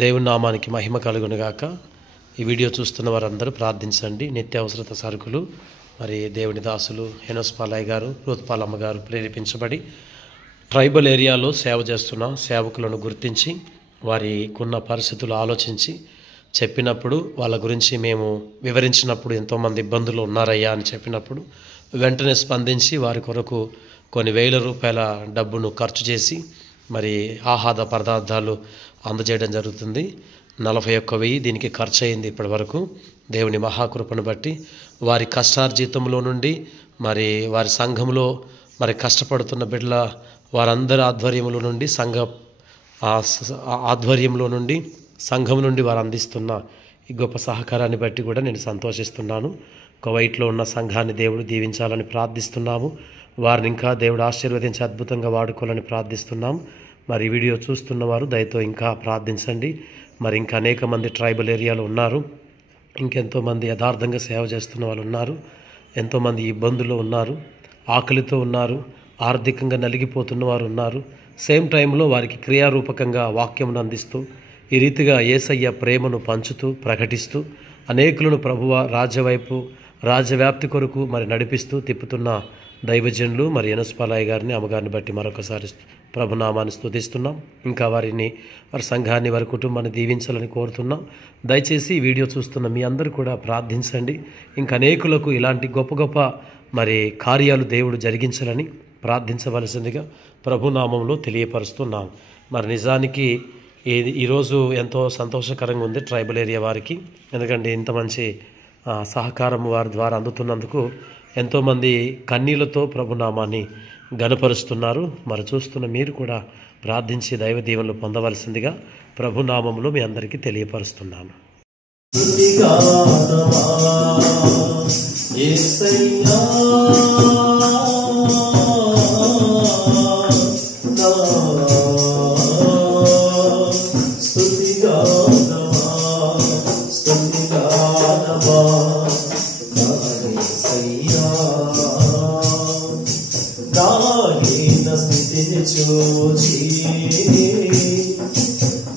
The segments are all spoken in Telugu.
దేవుని నామానికి మహిమ కలుగునుగాక. ఈ వీడియో చూస్తున్న వారందరూ ప్రార్థించండి. నిత్యావసరత సరుకులు మరి దేవుని దాసులు హెనోస్ పాలయ్య గారు, రూత్పాలమ్మ గారు ప్రేరేపించబడి ట్రైబల్ ఏరియాలో సేవ చేస్తున్న సేవకులను గుర్తించి వారికున్న పరిస్థితులు ఆలోచించి చెప్పినప్పుడు వాళ్ళ గురించి మేము వివరించినప్పుడు ఎంతోమంది ఇబ్బందులు ఉన్నారయ్యా అని చెప్పినప్పుడు వెంటనే స్పందించి వారి కొరకు కొన్ని వేల రూపాయల డబ్బును ఖర్చు చేసి మరి ఆహార పదార్థాలు అందజేయడం జరుగుతుంది. 41,000 దీనికి ఖర్చు అయింది ఇప్పటి వరకు. దేవుని మహాకృపను బట్టి వారి కష్టార్జితంలో నుండి మరి వారి సంఘంలో మరి కష్టపడుతున్న బిడ్డల వారందరి ఆధ్వర్యంలో నుండి ఆధ్వర్యంలో నుండి సంఘం నుండి వారు అందిస్తున్న ఈ గొప్ప సహకారాన్ని బట్టి కూడా నేను సంతోషిస్తున్నాను. కువైట్లో ఉన్న సంఘాన్ని దేవుడు దీవించాలని ప్రార్థిస్తున్నాము. వారిని ఇంకా దేవుడు ఆశీర్వదించి అద్భుతంగా వాడుకోవాలని ప్రార్థిస్తున్నాం. మరి వీడియో చూస్తున్న వారు దయతో ఇంకా ప్రార్థించండి. మరి ఇంకా అనేక మంది ట్రైబల్ ఏరియాలో ఉన్నారు. ఇంకెంతోమంది యథార్థంగా సేవ చేస్తున్న వాళ్ళు ఉన్నారు. ఎంతోమంది ఇబ్బందుల్లో ఉన్నారు, ఆకలితో ఉన్నారు, ఆర్థికంగా నలిగిపోతున్న వారు ఉన్నారు. సేమ్ టైంలో వారికి క్రియారూపకంగా వాక్యమును అందిస్తూ ఈ రీతిగా యేసయ్య ప్రేమను పంచుతూ ప్రకటిస్తూ అనేకులను ప్రభువ రాజ్యవైపు రాజ్యవ్యాప్తి కొరకు మరి నడిపిస్తూ తిప్పుతున్న దైవజనులు మరి హెనోస్ పాలయ్య గారిని, అమ్మగారిని బట్టి మరొకసారి ప్రభునామాన్ని స్తుతిస్తున్నాం. ఇంకా వారి సంఘాన్ని, వారి కుటుంబాన్ని దీవించాలని కోరుతున్నాం. దయచేసి ఈ వీడియో చూస్తున్న మీ అందరూ కూడా ప్రార్థించండి. ఇంకా అనేకులకు ఇలాంటి గొప్ప గొప్ప మరి కార్యాలు దేవుడు జరిగించాలని ప్రార్థించవలసిందిగా ప్రభునామంలో తెలియపరుస్తున్నాం. మరి నిజానికి ఈరోజు ఎంతో సంతోషకరంగా ఉంది ట్రైబల్ ఏరియా వారికి. ఎందుకంటే ఇంత మంచి సహకారం వారి ద్వారా అందుతున్నందుకు ఎంతోమంది కన్నీళ్లతో ప్రభునామాన్ని గనపరుస్తున్నారు. మరి చూస్తున్న మీరు కూడా ప్రార్థించి దైవ దీవెనలు పొందవలసిందిగా ప్రభునామంలో మీ అందరికీ తెలియపరుస్తున్నాను. చూచి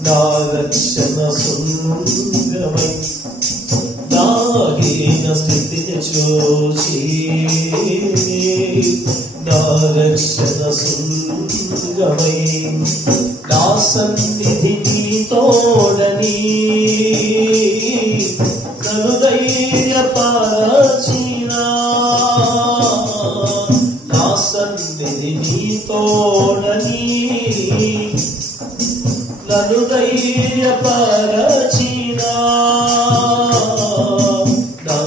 నా రక్షణ సుందరమై నాహీన స్థితిని చూచి నా రక్షణ సుందరమై నా సన్నిధి తోడని నన్ను ధైర్యపరచినా నా సన్నిధి తోడని నన్ను ధైర్యపరచినా నా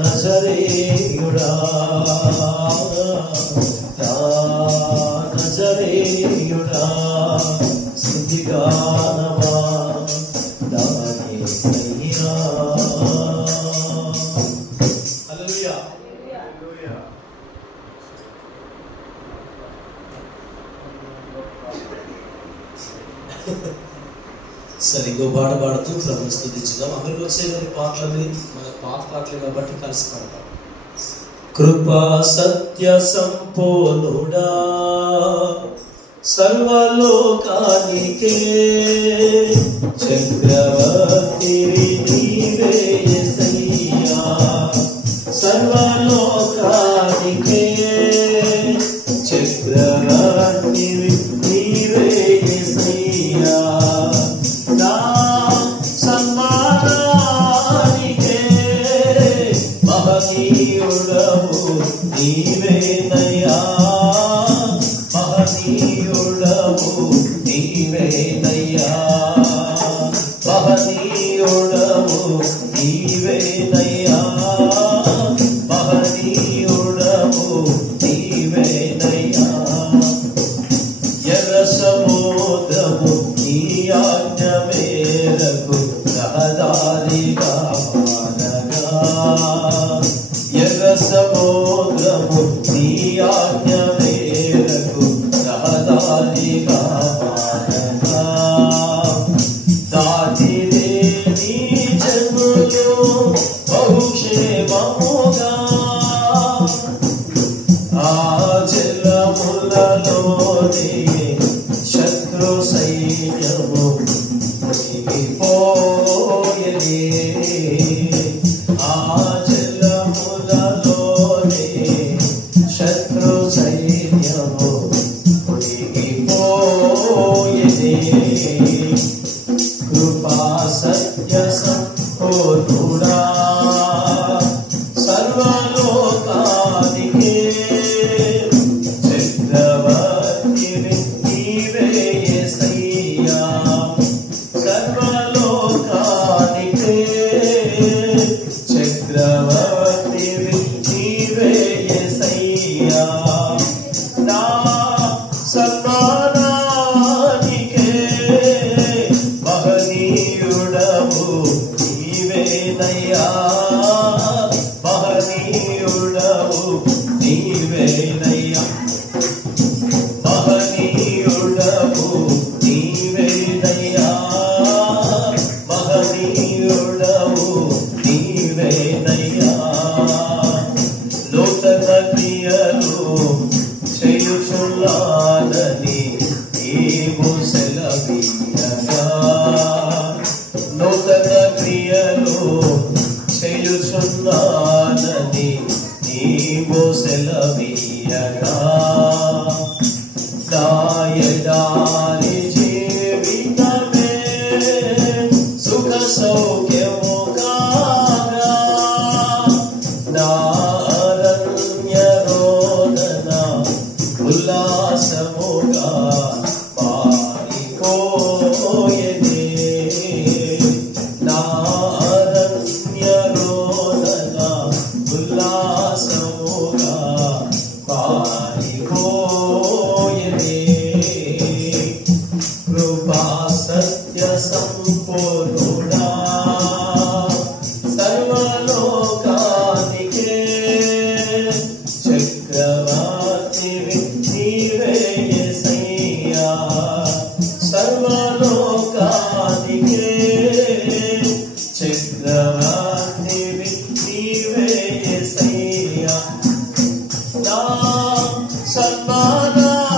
నజరేయుడా నా నజరేయుడా స్తుతిగానమా నా యేసయ్యా. హల్లెలూయా. సరే, ఇంకో పాట పాడుతూ ప్రభుని స్తుతించుదాం. అందరికి వచ్చేటువంటి పాటలు మన పాత పాటలు కాబట్టి కలిసి పాడతాం. కృపా సత్య సంపూర్ణుడా సర్వలోకానికే చక్రవర్తి నీవే యేసయ్యా. సర్వలోకానికే చక్రవర్తి నీవే యేసయ్యా. నా సన్మానానికే మహనీయుడవు నీవేనయ్యా. మహనీయుడవు నీవేనయ్యా. మహనీయుడవు నీవేనయ్యా. మహనీయుడవు నీవేనయ్యా. ఎర్ర సముద్రము నీ ఆజ్ఞ మేరకు రహదారిగా మారగా. ఎర్ర సముద్రము నీ ఆజ్ఞ మేరకు రహదారిగా మారగా. దాటిరే నీ జనులు బహుక్షేమముగా ఆ జలములలోనే శత్రు సైన్యము నూతన క్రియలు చేయుచున్నానని నీవు సెలవీయగా దాయదారి జీవితమే సుఖ సౌఖ్యము కాగా నా అరణ్య రోదన ఉల్లాసముగా పారిపోయేదే నా అరణ్య రోదన ఉల్లాసముగా పారిపోయేదే కృపా సత్య సంపూర్ణుడా సర్వలోకానికే చక్రవర్తివి నీవే యేసయ్యా సర్వలోకానికే చక్రవర్తివి నీవే యేసయ్యా నా సన్మానానికే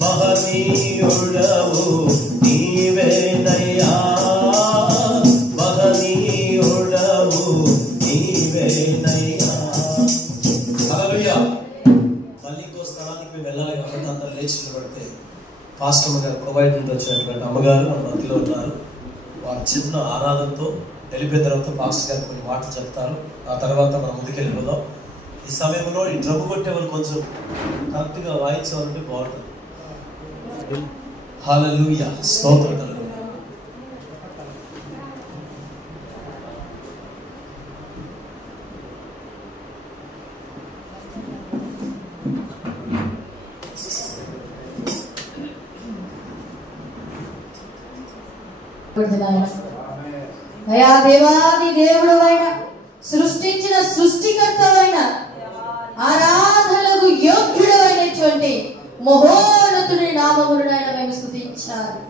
మహనీయుడవు నీవేనయ్యా మహనీయుడవు నీవేనయ్యా. హల్లెలూయా. మళ్ళీ ఇంకో స్థలానికి మేము వెళ్ళాలి కాబట్టి అందరూ లేచి నిలబడితే పాస్టర్ గారు ప్రొవైడ్ నుండి వచ్చినటువంటి అమ్మగారు మన మధ్యలో ఉన్నారు. వారి చిన్న ఆరాధనతో వెళ్ళిపోయిన తర్వాత పాస్టర్ గారు కొన్ని మాటలు చెప్తారు. ఆ తర్వాత మనం ముందుకెళ్ళిపోదాం. ఈ సమయంలో ఈ డ్రమ్ కొట్టే వాళ్ళు కొంచెం కరెక్ట్గా వాయించాలంటే బాగుంటుంది. హల్లెలూయా. స్తోత్రం. అయా దేవాది దేవుడు అయిన సృష్టించిన సృష్టికర్తవైన ఆరాధనలకు యోగ్యుడు అయినటువంటి మహోన్నతుని నామమును నాయన మేము స్తుతించాలి,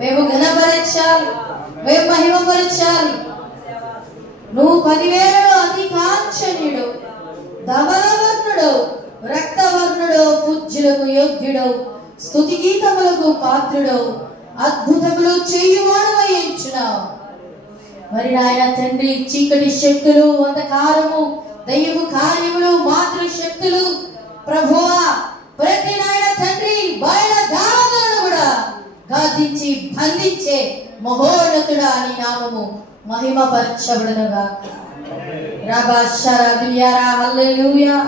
మేము ఘనపరచాలి, మేము మహిమపరచాలి. నువ్వు 10,000లో అతి కాంక్షణ్యుడు, ధవలవర్ణుడు, రక్తవర్ణుడు, పూజ్యులకు యోగ్యుడు, స్తుతి గీతములకు పాత్రుడు, అద్భుతములు చేయువాడవై ఎంచున్నావు. మరి నాయన తండ్రి, చీకటి శక్తులు, అంధకారము, దయ్యము కార్యములు, మాతృ శక్తులు ప్రభువా ప్రతి నాయన తండ్రి బయల దారులను కూడా గాదించి బంధించే మహోన్నతుడా అని నామము మహిమపరచబడునుగా. రబషరా దునియారా హల్లెలూయా.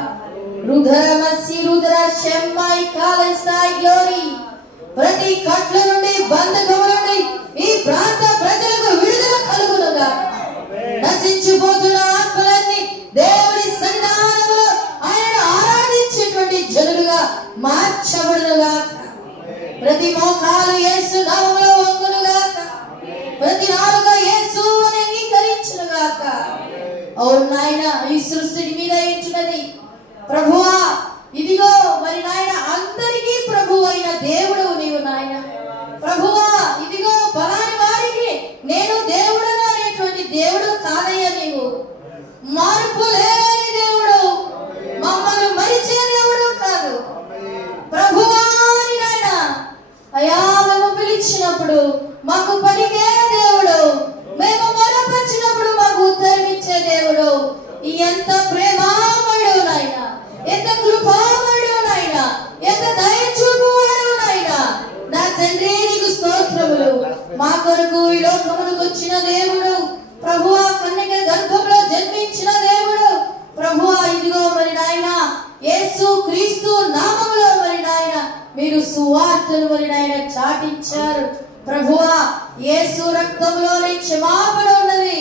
రుధరమసి రుధర షెమ్మై కాలెస్టై గ్లోరీ. ప్రతి కట్ల నుండి బంధకముల నుండి ఈ ప్రాంత ప్రజలకు విడుదల కలుగునుగా. నశించిపోతున్న ఆత్మలన్నీ దేవుడి సన్నిధానములో ఆయన ఆరాధించేటువంటి జనులుగా మార్చబడునుగా. ప్రతి మోకాలు యేసు నామములో వంగునుగా, ప్రతి నాలుక యేసు అని అంగీకరించునుగాక. అవును నాయన, ఈ సృష్టిని మీద ఇచ్చినది ప్రభువా. ఇదిగో మరి నాయన అందరికీ ప్రభు అయిన దేవుడు నీవు నాయన. ప్రభువా ఇదిగో పలాని వారికి నేను దేవుడను అనేటువంటి దేవుడు కాదయ్యా. నీవు మార్పు లేని దేవుడు, మమ్మల్ని మరిచే దేవుడు కాదు ప్రభువా. నాయన అయా మేము పిలిచినప్పుడు మాకు పలికే దేవుడు, మేము మొరపరిచినప్పుడు మాకు ఉత్తరమిచ్చే దేవుడు. ఎంత ప్రేమామయుడు నాయన, ఎంత కృపామయుడు నాయన, ఎంత దయ చూపువాడు నాయన. నా తండ్రి నీకు స్తోత్రములు. మా కొరకు ఈ లోకమునకు వచ్చిన దేవుడు ప్రభువా, కన్యక గర్భంలో జన్మించిన దేవుడు ప్రభువా. ఇదిగో మరి నాయన యేసు క్రీస్తు నామములో మరి నాయన మీరు సువార్తను మరి నాయన చాటించారు ప్రభువా. యేసు రక్తంలోనే క్షమాపణ ఉన్నది.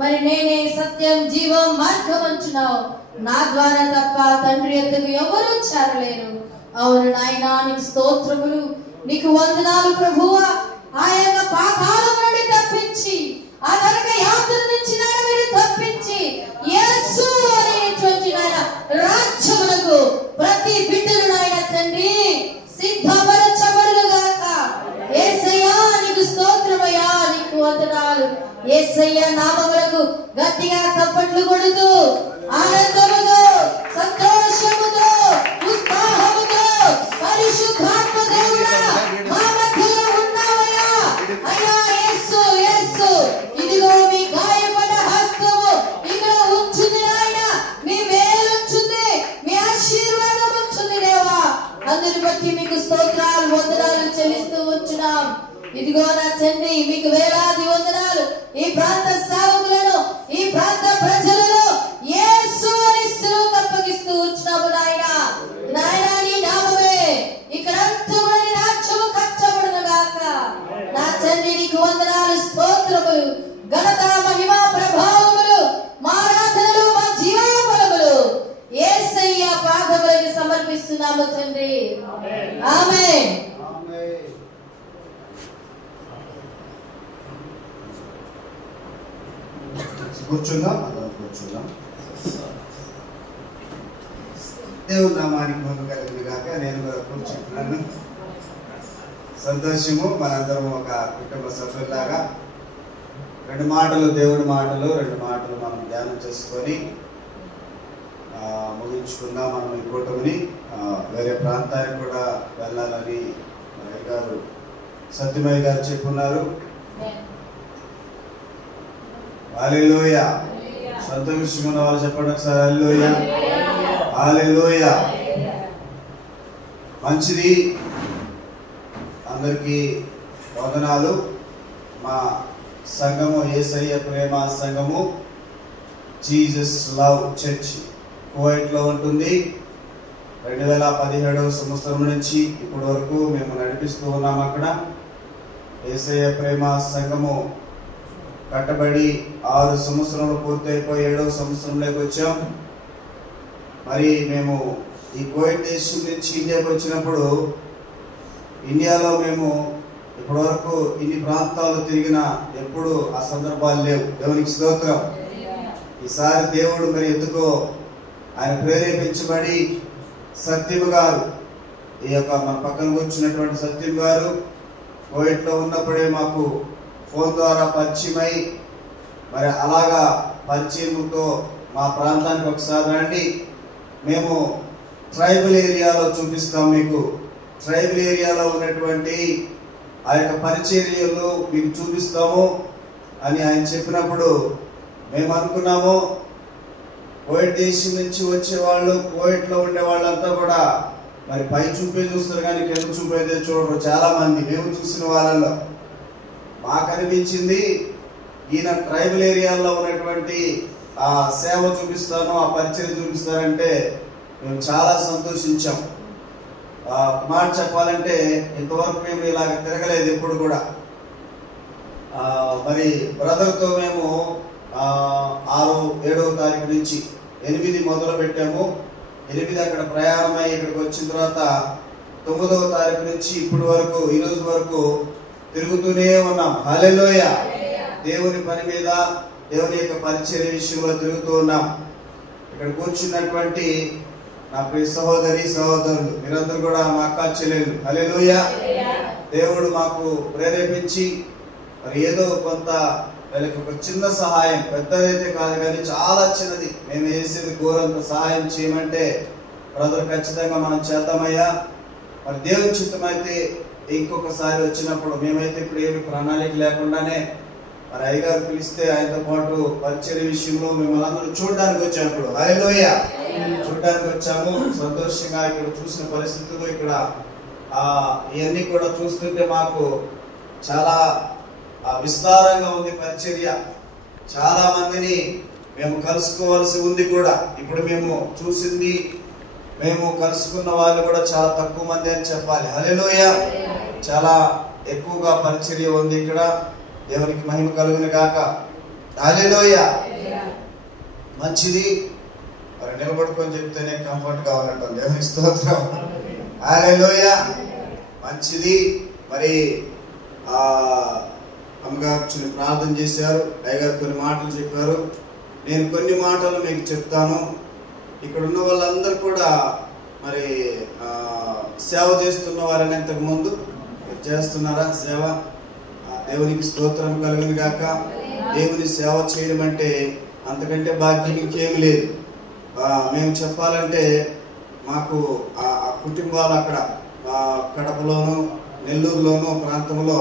మరి నేనే సత్యం, జీవం, మార్గం అంచున్నావు. నా ద్వారా తప్ప తండ్రి యొద్దకు ఎవరూ చేరలేరు. అవును నాయన నీకు స్తోత్రములు, నీకు వందనాలు ప్రభువా. ఆయన పాతాళం నుండి తప్పించి, ఆ నరక యాత్ర నుంచి మీరు తప్పించి యేసు అనేటువంటి నాయన రాజ్యమునకు ప్రతి బిడ్డలు నాయన తండ్రి సిద్ధపరచబడునుగాక. యేసయ్యా నీకు స్తోత్రమయ్యా, నీకు వందనాలు. యేసయ్య నామములకు గట్టిగా చప్పట్లు కొడుతూ ఆనందముతో, సంతోషముతో, ఉత్సాహముతో పరిశుద్ధాత్మ దేవుడా ఇదిగో నా తండ్రి మీకు వేలాది వందనాలు. ఈ ప్రాంత సేవకులను, ఈ ప్రాంత ప్రజలను యేసు అని స్థిరంగా అప్పగిస్తూ ఉంచున్నాము నాయన. నాయన నీ నామమే ఇక్కడంతా కూడా నీ రాజ్యము కట్టబడును గాక. నా తండ్రి నీకు వందనాలు, స్తోత్రములు, ఘనత, మహిమ, ప్రభావములు, మా ఆరాధనలు, మా జీవఫలములు యేసయ్య పాదములకు సమర్పిస్తున్నాము తండ్రి. ఆమేన్. కూర్చుందాం, అందరం కూర్చుందాం. దేవుని నామానికి మహిమ కలుగును గాక. నేను కూడా కూర్చుంటున్నాను. సంతోషము. మనందరం ఒక కుటుంబ సభ్యులాగా 2 మాటలు, దేవుడి మాటలు 2 మాటలు మనం ధ్యానం చేసుకొని ముగించుకుందాం మనం ఈ కూటమిని. వేరే ప్రాంతానికి కూడా వెళ్ళాలని గారు సత్యమయ్య గారు చెప్పున్నారు. హల్లెలూయా. సంతోషంగా ఉన్న వాళ్ళు చెప్పండి ఒకసారి హల్లెలూయా. హల్లెలూయా. మంచిది. అందరికీ వందనాలు. మా సంఘము యేసయ్య ప్రేమ సంఘము జీసస్ లవ్ చర్చ్ కువైట్లో ఉంటుంది. 2017వ సంవత్సరం నుంచి ఇప్పటి వరకు మేము నడిపిస్తూ ఉన్నాం. అక్కడ యేసయ్య ప్రేమ సంఘము కట్టబడి 6 సంవత్సరాలు పూర్తయిపోయి 7వ సంవత్సరంలోకి వచ్చాం. మరి మేము ఈ కువైట్ దేశం నుంచి ఇండియాకి వచ్చినప్పుడు ఇండియాలో మేము ఇప్పటి వరకు ఇన్ని ప్రాంతాలు తిరిగిన ఎప్పుడు ఆ సందర్భాలు లేవు. దేవునికి స్తోత్రం. ఈసారి దేవుడు మరి ఎందుకో ఆయన ప్రేరేపించబడి సత్యం గారు, ఈ యొక్క మన పక్కన కూర్చున్నటువంటి సత్యం గారు కువైట్లో ఉన్నప్పుడే మాకు ఫోన్ ద్వారా పరిచయమై మరి అలాగా పరిచయంతో మా ప్రాంతానికి ఒకసారి రండి, మేము ట్రైబల్ ఏరియాలో చూపిస్తాం, మీకు ట్రైబల్ ఏరియాలో ఉన్నటువంటి ఆ యొక్క పరిచర్యలు మీకు చూపిస్తాము అని ఆయన చెప్పినప్పుడు మేము అనుకున్నాము కువైట్ దేశం నుంచి వచ్చేవాళ్ళు, కువైట్లో ఉండే వాళ్ళంతా కూడా మరి పై చూపే చూస్తారు కానీ కింద చూపేదే చూడరు చాలా మంది. మేము చూసిన వాళ్ళలో మాకు అనిపించింది ఈయన ట్రైబల్ ఏరియాలో ఉన్నటువంటి ఆ సేవ చూపిస్తాను, ఆ పరిచయం చూపిస్తారంటే మేము చాలా సంతోషించాం. మాట చెప్పాలంటే ఇంతవరకు మేము ఇలాగ తిరగలేదు ఎప్పుడు కూడా. మరి బ్రదర్తో మేము 6, 7వ తారీఖు నుంచి 8 మొదలు పెట్టాము. 8 అక్కడ ప్రయాణమై ఇక్కడికి వచ్చిన తర్వాత 9వ తారీఖు నుంచి ఇప్పటి వరకు ఈ రోజు వరకు తిరుగుతూనే ఉన్నాం. హల్లెలూయా. దేవుని పని మీద, దేవుని యొక్క పరిచర్య విషయంలో తిరుగుతూ ఉన్నాం. ఇక్కడ కూర్చున్నటువంటి నా ప్రియ సహోదరి సహోదరులు మీరందరూ కూడా మా అక్క చెల్లెలు. హల్లెలూయా. దేవుడు మాకు ప్రేరేపించి మరి ఏదో కొంత వీళ్ళకి ఒక చిన్న సహాయం, పెద్దదైతే కాదు కానీ చాలా చిన్నది, మేము వేసేది ఘోరంత సహాయం చేయమంటే బ్రదర్ ఖచ్చితంగా మనం చేద్దామయ్యా, మరి దేవుని చిత్తమైతే ఇంకొకసారి వచ్చినప్పుడు, మేమైతే ఇప్పుడు ఏమి ప్రణాళిక లేకుండానే మరి అయ్యగారు పిలిస్తే ఆయనతో పాటు పరిచర్య విషయంలో మిమ్మల్ని అందరూ చూడడానికి వచ్చాము. ఇప్పుడు హల్లెలూయా చూడడానికి వచ్చాము. సంతోషంగా ఇక్కడ చూసిన పరిస్థితులు, ఇక్కడ ఇవన్నీ కూడా చూస్తుంటే మాకు చాలా విస్తారంగా ఉంది పరిచర్య. చాలా మందిని మేము కలుసుకోవాల్సి ఉంది కూడా. ఇప్పుడు మేము చూసింది, మేము కలుసుకున్న వాళ్ళు కూడా చాలా తక్కువ మంది అని చెప్పాలి. హల్లెలూయా. చాలా ఎక్కువగా పరిచర్య ఉంది ఇక్కడ. దేవునికి మహిమ కలుగును గాక. హల్లెలూయా. మంచిది. మరి నిలబడుకొని చెప్తేనే కంఫర్ట్ గా ఉన్నట్టు. దేవునికి స్తోత్రం. హల్లెలూయా. మంచిది. మరి అమ్మగారు ప్రార్థన చేశారు, అయ్యగారు కొన్ని మాటలు చెప్పారు. నేను కొన్ని మాటలు మీకు చెప్తాను. ఇక్కడ ఉన్న వాళ్ళందరూ కూడా మరి సేవ చేస్తున్న వారని ఇంతకు ముందు చేస్తున్నారా సేవ? దేవునికి స్తోత్రం కలుగును గాక. దేవుని సేవ చేయడం అంటే అంతకంటే భాగ్యం ఇంకేమి లేదు. మేము చెప్పాలంటే మాకు ఆ కుటుంబాలు అక్కడ కడపలోను, నెల్లూరులోను ప్రాంతంలో,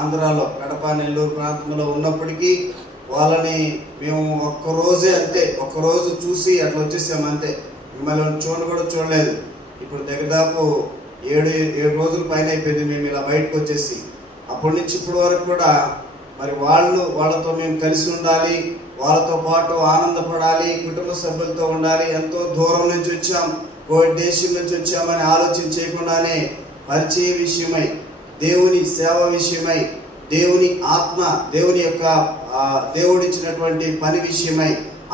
ఆంధ్రాలో కడప, నెల్లూరు ప్రాంతంలో ఉన్నప్పటికీ వాళ్ళని మేము ఒక్కరోజే అంతే, ఒక్కరోజు చూసి అట్లా వచ్చేసాము అంతే. మిమ్మల్ని కూడా చూడలేదు. ఇప్పుడు దగ్గరదాపు 7 రోజుల పైన అయిపోయింది మేము ఇలా బయటకు వచ్చేసి. అప్పటి నుంచి ఇప్పటి వరకు కూడా మరి వాళ్ళతో మేము కలిసి ఉండాలి, వాళ్ళతో పాటు ఆనందపడాలి, కుటుంబ సభ్యులతో ఉండాలి. ఎంతో దూరం నుంచి వచ్చాం, కోవిడ్ దేశం నుంచి వచ్చామని ఆలోచన చేయకుండానే పరిచయ విషయమై, దేవుని సేవ విషయమై, దేవుని ఆత్మ, దేవుని యొక్క దేవుడిచ్చినటువంటి పని విషయమై,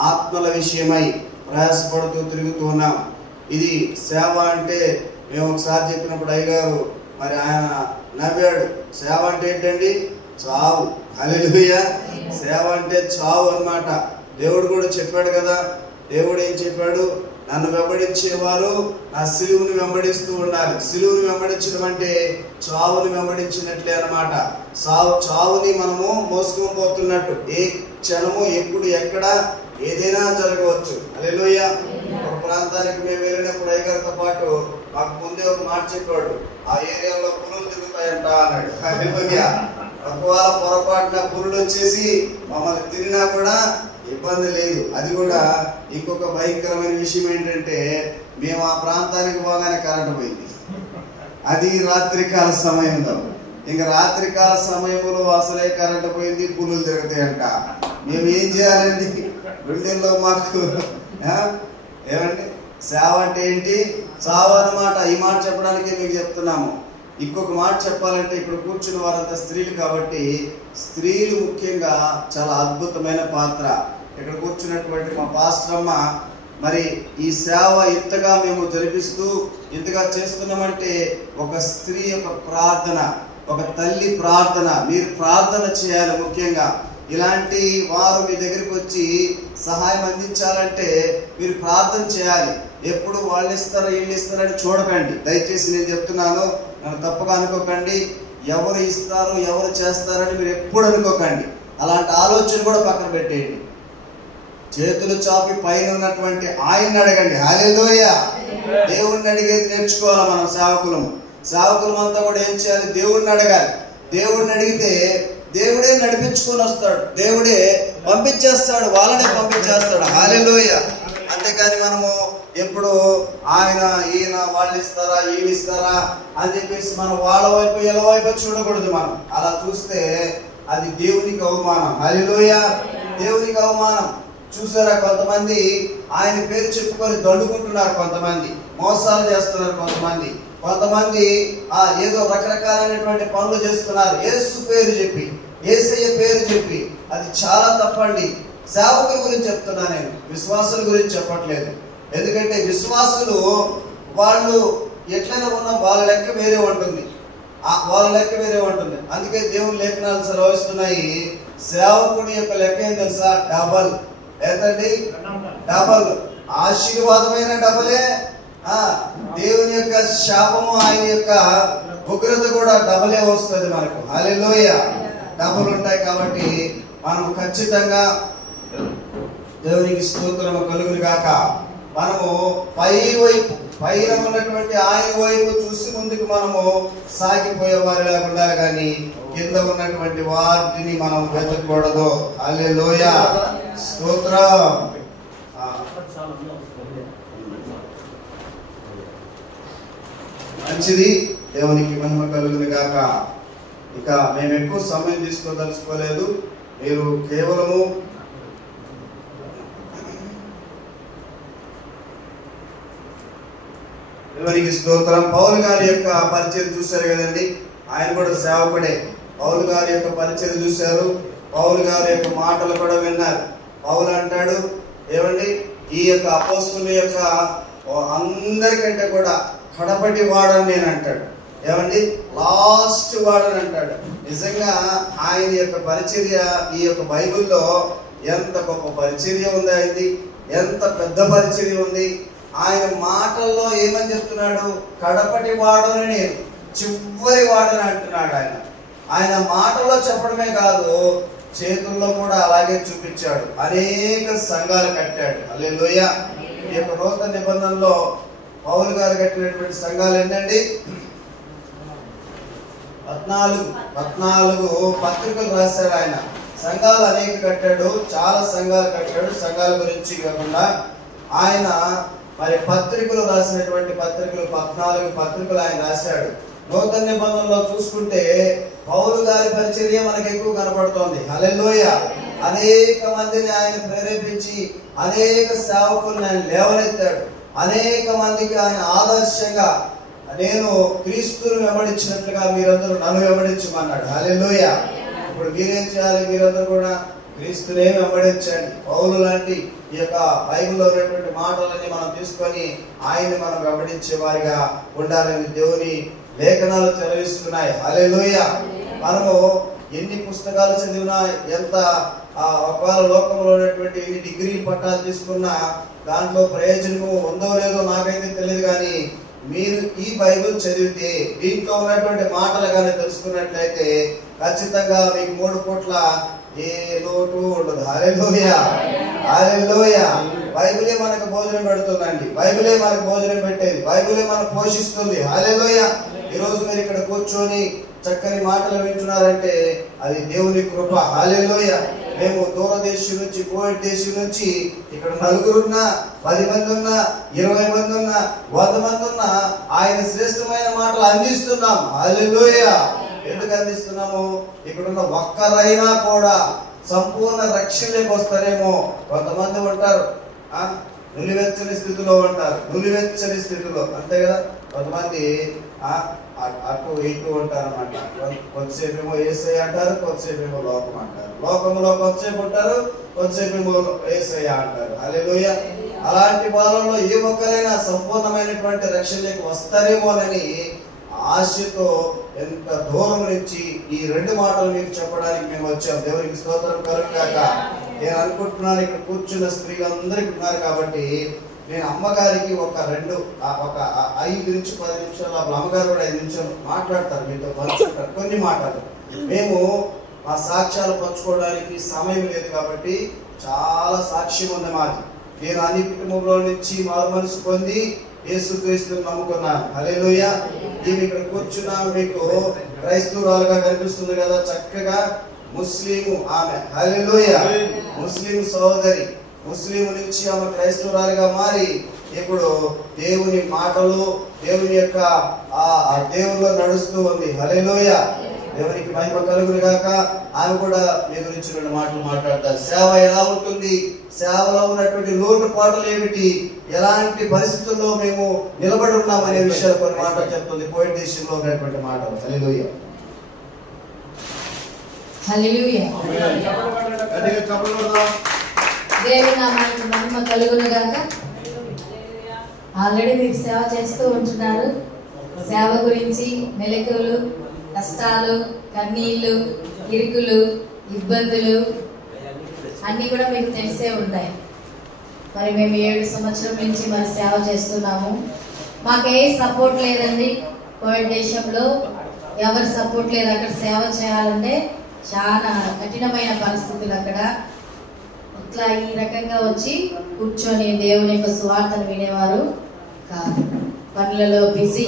ఆత్మల విషయమై ప్రయాసపడుతూ తిరుగుతూ ఉన్నాం. ఇది సేవ అంటే మేము ఒకసారి చెప్పినప్పుడు అయ్యగారు మరి ఆయన నవ్వాడు. సేవ అంటే ఏంటండి? చావు. హల్లెలూయా. సేవ అంటే చావు అన్నమాట. దేవుడు కూడా చెప్పాడు కదా. దేవుడు ఏం చెప్పాడు? నన్ను వెంబడించేవారు నా సిలువుని వెంబడిస్తూ ఉండాలి. సిలువుని వెంబడించడం అంటే చావుని వెంబడించినట్లే అన్నమాట. చావుని మనము మోసుకొని పోతున్నట్టు. ఏ క్షణము ఎప్పుడు ఎక్కడ ఏదైనా జరగవచ్చు. హల్లెలూయా. ఒక ప్రాంతానికి మేము వెళ్ళినప్పుడు అయ్యగారితో పాటు మాకు ముందే ఒక మాట చెప్పాడు, ఆ ఏరియాలో పురులు తిరుగుతాయంట అన్నాడు. హల్లెలూయా. ఒకవేళ పొరపాటున పురులు వచ్చేసి మమ్మల్ని తిరిగినా కూడా ఇబ్బంది లేదు. అది కూడా ఇంకొక భయంకరమైన విషయం ఏంటంటే, మేము ఆ ప్రాంతానికి పోగానే కరెంటు పోయింది. అది రాత్రికాల సమయంలో. ఇంకా రాత్రికాల సమయంలో అసలే కరెంటు పోయింది, పులులు తిరుగుతాయంట. మేము ఏం చేయాలండి? గుండెల్లో మాకు ఏమండి సేవ అంటే ఏంటి? చావు అన్నమాట. ఈ మాట చెప్పడానికి మీకు చెప్తున్నాము. ఇంకొక మాట చెప్పాలంటే, ఇక్కడ కూర్చున్న వారంతా స్త్రీలు కాబట్టి స్త్రీలు ముఖ్యంగా చాలా అద్భుతమైన పాత్ర. ఇక్కడ కూర్చున్నటువంటి మా పాస్టర్ అమ్మ మరి ఈ సేవ ఇంతగా మేము జరిపిస్తూ ఇంతగా చేస్తున్నామంటే ఒక స్త్రీ యొక్క ప్రార్థన, ఒక తల్లి ప్రార్థన. మీరు ప్రార్థన చేయాలి. ముఖ్యంగా ఇలాంటి వారు మీ దగ్గరికి వచ్చి సహాయం అందించాలంటే మీరు ప్రార్థన చేయాలి. ఎప్పుడు వాళ్ళు ఇస్తారో వీళ్ళు ఇస్తారని చూడకండి. దయచేసి నేను చెప్తున్నాను, నన్ను తప్పగా అనుకోకండి. ఎవరు ఇస్తారు ఎవరు చేస్తారని మీరు ఎప్పుడు అనుకోకండి. అలాంటి ఆలోచన కూడా పక్కన పెట్టేయండి. చేతులు చాపి పైన ఉన్నటువంటి ఆయన్ని అడగండి. హల్లెలూయా. దేవుణ్ణి అడిగేది నేర్చుకోవాలి మనం. సేవకులం అంతా కూడా ఏం చేయాలి? దేవుణ్ణి అడగాలి. దేవుణ్ణి అడిగితే దేవుడే నడిపించుకొని వస్తాడు, దేవుడే పంపించేస్తాడు, వాళ్ళనే పంపించేస్తాడు. హల్లెలూయా. అంతేకాని మనము ఎప్పుడు ఈయన వాళ్ళు ఇస్తారా వీళ్ళు ఇస్తారా అని చెప్పేసి మనం వాళ్ళ వైపు వీళ్ళ వైపు చూడకూడదు. మనం అలా చూస్తే అది దేవునికి అవమానం. హల్లెలూయా. దేవునికి అవమానం. చూసారా, కొంతమంది ఆయన పేరు చెప్పుకొని దండుకుంటున్నారు, కొంతమంది మోసాలు చేస్తున్నారు, కొంతమంది ఏదో రకరకాలైనటువంటి పనులు చేస్తున్నారు. యేసు పేరు చెప్పి, యేసయ్య పేరు చెప్పి. అది చాలా తప్పండి. సేవకుల గురించి చెప్తున్నా నేను, విశ్వాసుల గురించి చెప్పట్లేదు. ఎందుకంటే విశ్వాసులు వాళ్ళు ఎట్లయినా ఉన్నా వాళ్ళ లెక్క వేరే ఉంటుంది. అందుకే దేవుని లేఖనాలు సెలవిస్తున్నాయి, సేవకుడి యొక్క లెక్క ఏం తెలుసా? డబల్. ఏంటండి? డబల్. ఆశీర్వాదమైన డబలే, దేవుని యొక్క శాపము, ఆయన యొక్క ఉగ్రత కూడా డబలే వస్తుంది మనకు. హల్లెలూయా. డబుల్ ఉంటాయి. కాబట్టి మనం ఖచ్చితంగా దేవునికి స్తోత్రము కలుగును గాక. మనము పైన ఉన్నటువంటి ఆయన వైపు చూసి ముందుకు మనము సాగిపోయే వారిలా ఉండాలి, కానీ కింద ఉన్నటువంటి వాటిని మనం వెతకూడదు. హల్లెలూయా. స్తోత్రం. మంచిది. దేవునికి మహిమ కలుగును గాక. ఇక మేము ఎక్కువ సమయం తీసుకోదలుచుకోలేదు. మీరు కేవలము దేవునికి స్తోత్రం. పౌలు గారి యొక్క పరిచయం చూశారు కదండి. ఆయన కూడా సేవకుడే. పౌలు గారి యొక్క పరిచయం చూశారు, పౌలు గారి యొక్క మాటలు కూడా విన్నారు. పౌలు అంటాడు, ఏమండి, ఈ యొక్క అపోస్తలుల యొక్క అందరికంటే కూడా కడపటి వాడని నేను అంటాడు. ఏమండి, లాస్ట్ వాడని అంటాడు. నిజంగా ఆయన యొక్క పరిచర్య ఈ యొక్క బైబిల్లో ఎంత గొప్ప పరిచర్య ఉంది ఆయనది, ఎంత పెద్ద పరిచర్య ఉంది. ఆయన మాటల్లో ఏమని చెప్తున్నాడు? కడపటి వాడని నేను, చివరి వాడని అంటున్నాడు. ఆయన మాటల్లో చెప్పడమే కాదు, చేతుల్లో కూడా అలాగే చూపించాడు. అనేక సంఘాలు కట్టాడు. హల్లెలూయా. ఈ యొక్క నూతన నిబంధనలో పౌలు గారు కట్టినటువంటి సంఘాలు ఏంటండి? 14 పత్రికలు రాశాడు ఆయన. సంఘాలు అనేక కట్టాడు, చాలా సంఘాలు కట్టాడు. సంఘాల గురించి కాకుండా ఆయన మరి పత్రికలు రాసినటువంటి 14 పత్రికలు ఆయన రాశాడు. నూతన నిబంధనలో చూసుకుంటే పౌలు గారి పరిచర్య మనకు ఎక్కువ కనపడుతోంది. హల్లెలూయా. అనేక మందిని ఆయన ప్రేరేపించి అనేక సేవకులను ఆయన లేవనెత్తాడు. అనేక మందికి ఆయన ఆదర్శంగా నేను క్రీస్తును వెంబడించినట్లుగా మీరందరూ నన్ను వెంబడించమన్నాడు. హల్లెలూయా. ఇప్పుడు మీరేం చేయాలి? మీరందరూ కూడా క్రీస్తునే వెంబడించండి. పౌలు లాంటి ఈ యొక్క బైబిల్లో ఉన్నటువంటి మాటలని మనం తీసుకొని ఆయన్ని మనం వెంబడించే వారిగా ఉండాలని దేవుని లేఖనాలు సెలవిస్తున్నాయి. హల్లెలూయా. మనము ఎన్ని పుస్తకాలు చదివినా, ఎంత ఒకవేళ లోకంలో ఉన్నటువంటి ఎన్ని డిగ్రీ పట్టాలు తీసుకున్నా దాంట్లో ప్రయోజనము ఉందో లేదో నాకైతే తెలియదు. కానీ మీరు ఈ బైబిల్ చదివితే దీంట్లో ఉన్నటువంటి మాటలు కానీ తెలుసుకున్నట్లయితే ఖచ్చితంగా మీకు 3 పూట్ల ఏ లోటు ఉండదు. హల్లెలూయా. హల్లెలూయా. బైబిలే మనకు భోజనం పెడుతుందండి. బైబిలే మనకు భోజనం పెట్టేది. బైబిలే మనకు పోషిస్తుంది. హల్లెలూయా. ఈ రోజు మీరు ఇక్కడ కూర్చొని చక్కని మాటలు వింటున్నారంటే అది దేవుని కృప. హల్లెలూయా. మేము దూరదేశం నుంచి, కోవిడ్ దేశం నుంచి ఇక్కడ 4 ఉన్నా, 10 మంది ఉన్నా, 20 మంది ఉన్నా, 100 మంది ఉన్నా ఆయన శ్రేష్టమైన మాటలు అందిస్తున్నాం. హల్లెలూయా. ఎందుకు అందిస్తున్నాము? ఇక్కడున్న ఒక్కరైనా కూడా సంపూర్ణ రక్షణలోకి వస్తారేమో. కొంతమంది ఉంటారు నులివెచ్చని స్థితిలో ఉంటారు. నులివెచ్చని స్థితిలో అంతే కదా. కొంతమంది అటు ఇటు ఉంటారు అన్నమాట. కొద్దిసేపు ఏమో యేసయ్య అంటారు, కొద్దిసేపు ఏమో లోకం అంటారు. లోకంలో కొద్దిసేపు ఉంటారు, కొద్దిసేపు ఏమో యేసయ్య అంటారు. హల్లెలూయా. అలాంటి వాళ్ళలో ఏ ఒక్కరైనా సంపూర్ణమైనటువంటి రక్షణలోకి వస్తారేమోనని ఆశతో ఎంత దూరం నుంచి ఈ 2 మాటలు మీకు చెప్పడానికి మేము వచ్చాం. దేవునికి స్తోత్రం కలుగుగాక. నేను అనుకుంటున్నాను ఇక్కడ కూర్చున్న స్త్రీలందరికీ ఉన్నారు కాబట్టి నేను అమ్మగారికి ఒక 5 నుంచి 10 నిమిషాలు, అమ్మగారు కూడా 5 నిమిషాలు మాట్లాడతారు, మీతో పంచుకుంటారు కొన్ని మాటలు. మేము మా సాక్ష్యాలు పంచుకోవడానికి సమయం లేదు కాబట్టి చాలా సాక్ష్యం ఉంది మాది. నేను అన్ని కుటుంబంలో నుంచి మారు మనసు పొంది యేసుక్రీస్తుని నమ్ముకున్నాను. హల్లెలూయా. ఈమె ఇక్కడ కూర్చున్నాను, మీకు క్రైస్తవురాలుగా కనిపిస్తుంది కదా, చక్కగా ముస్లిము ఆమె. హల్లెలూయా. ముస్లిం సోదరి, ముస్లిం నుంచి ఆమె క్రైస్తవురాలుగా మారి ఇప్పుడు దేవుని మాటలు, దేవుని యొక్క దేవుల్లో నడుస్తూ ఉంది. హల్లెలూయా. దేవునికి మహిమ కలుగును గాక. ఆమె కూడా మీ గురించి 2 మాటలు మాట్లాడతారు. సేవ ఎలా ఉంటుంది, సేవలో ఉన్నటువంటి లోటుపాట్లు ఏమిటి, ఎలాంటి పరిస్థితుల్లో మేము నిలబడి ఉన్నాం అనే విషయాలు కొన్ని మాటలు చెప్తుంది. కోవిడ్ దేశంలో ఉన్నటువంటి మాటలు. హల్లెలూయా. హల్లెలూయా. దేవుని నామానికి మహిమ కలుగును గాక. ఆల్రెడీ మీరు సేవ చేస్తూ ఉంటున్నారు. సేవ గురించి మెలకువలు, కష్టాలు, కన్నీళ్లు, ఇరుకులు, ఇబ్బందులు అన్నీ కూడా మీకు తెలిసే ఉంటాయి. మరి మేము 7 సంవత్సరం నుంచి మరి సేవ చేస్తున్నాము. మాకే సపోర్ట్ లేదండి. కోవిడ్ దేశంలో ఎవరు సపోర్ట్ లేదు. అక్కడ సేవ చేయాలంటే చాలా కఠినమైన పరిస్థితులు. అక్కడ ఇట్లా ఈ రకంగా వచ్చి కూర్చొని దేవుని యొక్క సువార్తను వినేవారు కాదు. పనులలో బిజీ.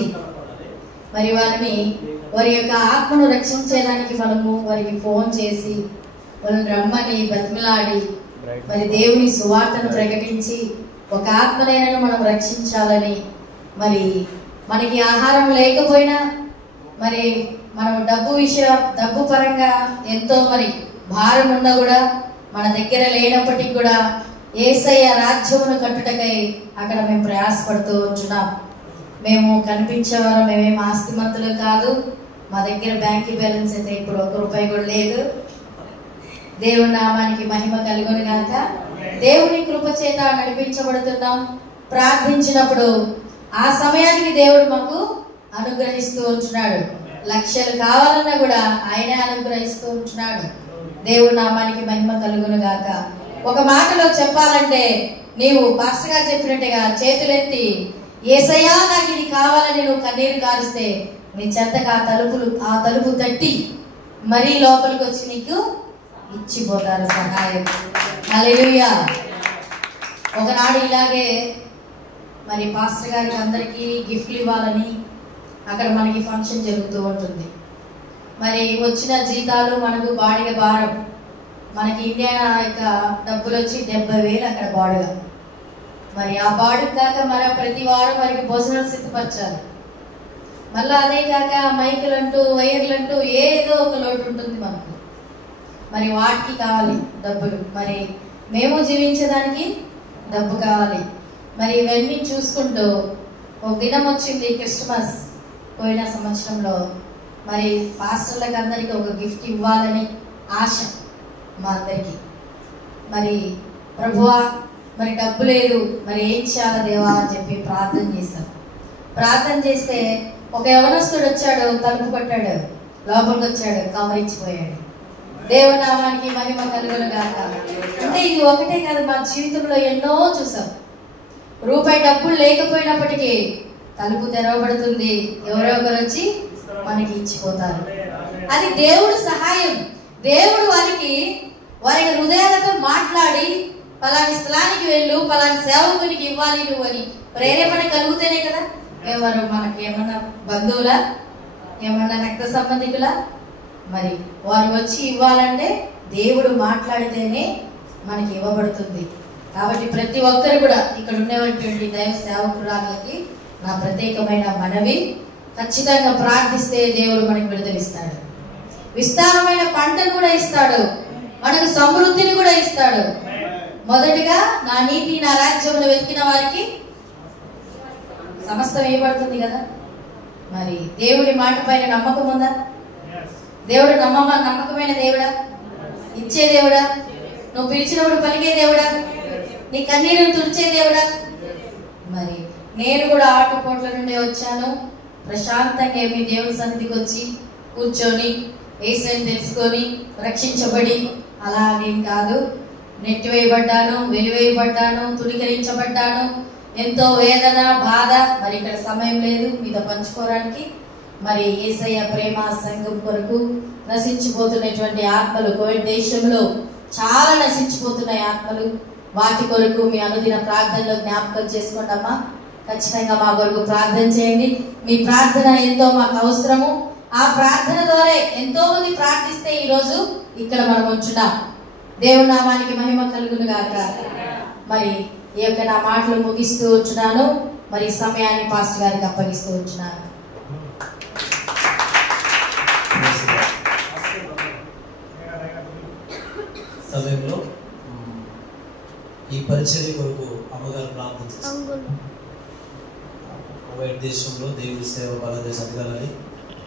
మరి వారి యొక్క ఆత్మను రక్షించడానికి మనము వారికి ఫోన్ చేసి వాళ్ళని రమ్మని బతిమలాడి మరి దేవుని సువార్తను ప్రకటించి ఒక ఆత్మనైనా మనం రక్షించాలని, మరి మనకి ఆహారం లేకపోయినా, మరి మనం డబ్బు పరంగా ఎంతో మరి భారం ఉన్నా కూడా మన దగ్గర లేనప్పటికీ కూడా యేసయ్య రాజ్యమును కట్టుటకై అక్కడ మేము ప్రయాసపడుతూ ఉంటున్నాం. మేము కనిపించేవారు, మేమేం ఆస్తిమంతులు కాదు. మా దగ్గర బ్యాంక్ బ్యాలెన్స్ అయితే ఇప్పుడు 1 రూపాయి కూడా లేదు. దేవుని నామానికి మహిమ కలుగును గాక. దేవుని కృప చేత నడిపించబడుతున్నాం. ప్రార్థించినప్పుడు ఆ సమయానికి దేవుడు మాకు అనుగ్రహిస్తూ ఉంటున్నాడు. లక్షలు కావాలన్నా కూడా ఆయనే అనుగ్రహిస్తూ ఉంటున్నాడు. దేవుడి నామానికి మహిమ కలుగును గాక. ఒక మాటలో చెప్పాలంటే, నీవు పాస్టర్ గారు చెప్పినట్టుగా చేతులెత్తి యేసయ్యా నాకు ఇది కావాలని నువ్వు కన్నీరు కారుస్తే నీ చెత్తగా ఆ తలుపు తట్టి మరీ లోపలికి వచ్చి నీకు ఇచ్చిపోతారు సహాయం. హల్లెలూయా. ఒకనాడు ఇలాగే మరి పాస్టర్ గారికి అందరికీ గిఫ్ట్లు ఇవ్వాలని అక్కడ మనకి ఫంక్షన్ జరుగుతూ ఉంటుంది. మరి వచ్చిన జీతాలు మనకు బాడిగ భారం. మనకి ఇండియా యొక్క డబ్బులు వచ్చి 70,000 అక్కడ బాడుగ. మరి ఆ బాడుగ కాక మరి ప్రతి వారం వారికి భోజనం సిద్ధపరచాలి. మళ్ళీ అదే కాక మైకులు అంటూ వైర్లు అంటూ ఏదో ఒక లోటు ఉంటుంది మనకు. మరి వాటికి కావాలి డబ్బులు, మరి మేము జీవించడానికి డబ్బు కావాలి. మరి ఇవన్నీ చూసుకుంటూ ఒక దినం వచ్చింది క్రిస్మస్ పోయిన సంవత్సరంలో. మరి పాస్టర్లకు అందరికీ ఒక గిఫ్ట్ ఇవ్వాలని ఆశ మా అందరికీ. మరి ప్రభువా మరి డబ్బు లేదు, మరి ఏం చేయాలి దేవా అని చెప్పి ప్రార్థన చేశాం. ప్రార్థన చేస్తే ఒక యవనస్తుడు వచ్చాడు, తలుపు కొట్టాడు, లోపలికి వచ్చాడు, కవరించిపోయాడు. దేవుని నామానికి మహిమ కలుగును గాక. అంటే ఇది ఒకటే కాదు, మా జీవితంలో ఎన్నో చూసాం. రూపాయి డబ్బులు లేకపోయినప్పటికీ తలుపు తెరవబడుతుంది, ఎవరో ఒకరు వచ్చి మనకి ఇచ్చిపోతారు. అది దేవుడు సహాయం. దేవుడు వారి హృదయాలతో మాట్లాడి పలాని స్థలానికి వెళ్ళు, పలాని సేవకునికి ఇవ్వాలి నువ్వు అని ప్రేరేపణ కలిగితేనే కదా. ఎవరు మనకి ఏమన్నా బంధువులా, ఏమన్నా రక్త సంబంధికులా, మరి వారు వచ్చి ఇవ్వాలంటే దేవుడు మాట్లాడితేనే మనకి ఇవ్వబడుతుంది. కాబట్టి ప్రతి ఒక్కరు కూడా ఇక్కడ ఉండేటువంటి దైవ సేవకురాలకి నా ప్రత్యేకమైన మనవి, ఖచ్చితంగా ప్రార్థిస్తే దేవుడు మనకి విడుదలిస్తాడు. విస్తారమైన పంటను కూడా ఇస్తాడు, మనకు సమృద్ధిని కూడా ఇస్తాడు. మొదటిగా నా నీతి నా రాజ్యమును వెతికిన వారికి సమస్తం ఇవ్వబడుతుంది కదా. మరి దేవుడి మాట పైన నమ్మకం ఉందా? దేవుడు నమ్మకమైన దేవుడా? ఇచ్చే దేవుడా? నువ్వు పిలిచినప్పుడు పలికే దేవుడా? నీ కన్నీరు తుడిచే దేవుడా? మరి నేను కూడా ఆటుపోట్ల నుండి వచ్చాను. ప్రశాంతంగా మీ దేవుని సన్నిధికి వచ్చి కూర్చొని యేసుని తెలుసుకొని రక్షించబడి అలాగేం కాదు. నెట్టివేయబడ్డాను, వెలివేయబడ్డాను, తుణీకరించబడ్డాను, ఎంతో వేదన బాధ. మరి ఇక్కడ సమయం లేదు మీతో పంచుకోవడానికి. మరి యేసయ్య ప్రేమ సంఘం కొరకు నశించిపోతున్నటువంటి ఆత్మలు, కోవిడ్ దేశంలో చాలా నశించిపోతున్నాయి ఆత్మలు. వాటి కొరకు మీ అనుదిన ప్రార్థనలో జ్ఞాపకం చేసుకోండమ్మా. ఖచ్చితంగా మా కొరకు ప్రార్థన చేయండి. మీ ప్రార్థన ఎంతో మాకు అవసరము. ఆ ప్రార్థన ద్వారా ఎంతో మంది ప్రార్థిస్తే ఈరోజు ఇక్కడ మనం ఉంచున్నాం. దేవుని నామానికి మహిమ కలుగును గాక. మరి ఈ యొక్క నా మాటలు ముగిస్తూ వచ్చున్నాను. మరి సమయాన్ని పాస్టర్ గారికి అప్పగిస్తూ వచ్చున్నాను. సమయంలో ఈ పరిచర్య కొరకు అమ్మగారు ప్రార్థన చేస్తారు. కువైట్ దేశంలో దేవుడి సేవ బలంగా జరగాలని,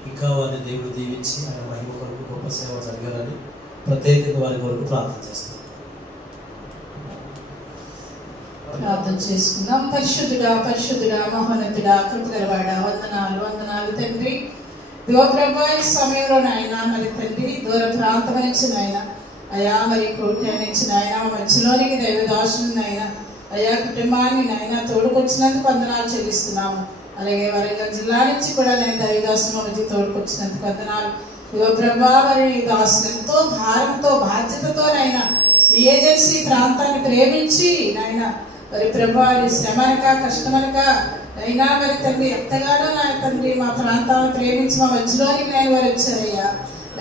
ఇంకా వారిని దేవుడు దీవించి ఆయన మహిమ కొరకు గొప్ప సేవ జరగాలని ప్రత్యేకంగా వారి కొరకు ప్రార్థన చేస్తారు. ప్రార్థన చేసుకుందాం. పరిశుద్ధుడా, పరిశుద్ధుడా, మహోన్నతుడా, కృపగలవాడా, వందనాలు వందనాలు తండ్రి. దివప్రభ ఈ సమయంలో నాయన మరి తండ్రి దూర ప్రాంతం నుంచి నాయన అయా మరి కోట నుంచి నాయన మధ్యలోనికి దైవదాసుని నాయన అయా కుటుంబాన్ని నాయన తోడుకొచ్చినందుకు వందనాలు చెల్లిస్తున్నాము. అలాగే వరంగల్ జిల్లా నుంచి కూడా నేను దైవదాసుని నుంచి తోడుకొచ్చినందుకు వందనాలు. దివప్రభ మరి దాసులు ఎంతో భారంతో బాధ్యతతోనైనా ఈ ఏజెన్సీ ప్రాంతాన్ని ప్రేమించి నాయన మరి ప్రభా శ్రమనక కష్టమనక అయినా మరి తండ్రి ఎంతగానో నా తండ్రి మా ప్రాంతాన్ని ప్రేమించి మా మధ్యలోనికి నేను వారు వచ్చారయ్యా.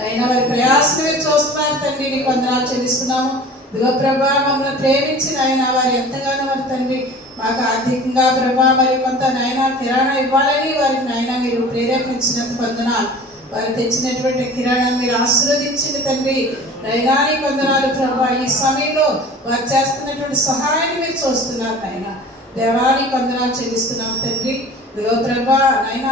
అయినా వారి ప్రయాసమే చూస్తున్నారు తండ్రి, నీకు వందనాలు చెల్లిస్తున్నాము. దిగో ప్రభా మమ్మల్ని ప్రేమించిన ఆయన వారు ఎంతగానో మరి తండ్రి మాకు ఆర్థికంగా ప్రభా మరి కొంత నాయన కిరాణా ఇవ్వాలని వారికి నాయన మీరు ప్రేరేపించినందుకు వందనాలు. వారు తెచ్చినటువంటి కిరాణాన్ని మీరు ఆశీర్వదించింది తండ్రి. నైనానికి వందనాలు ప్రభా. ఈ సమయంలో వారు చేస్తున్నటువంటి సహాయాన్ని మీరు చూస్తున్నారు నాయన. దేవానికి వందనాలు చెల్లిస్తున్నాము తండ్రి. దిగో ప్రభా నాయన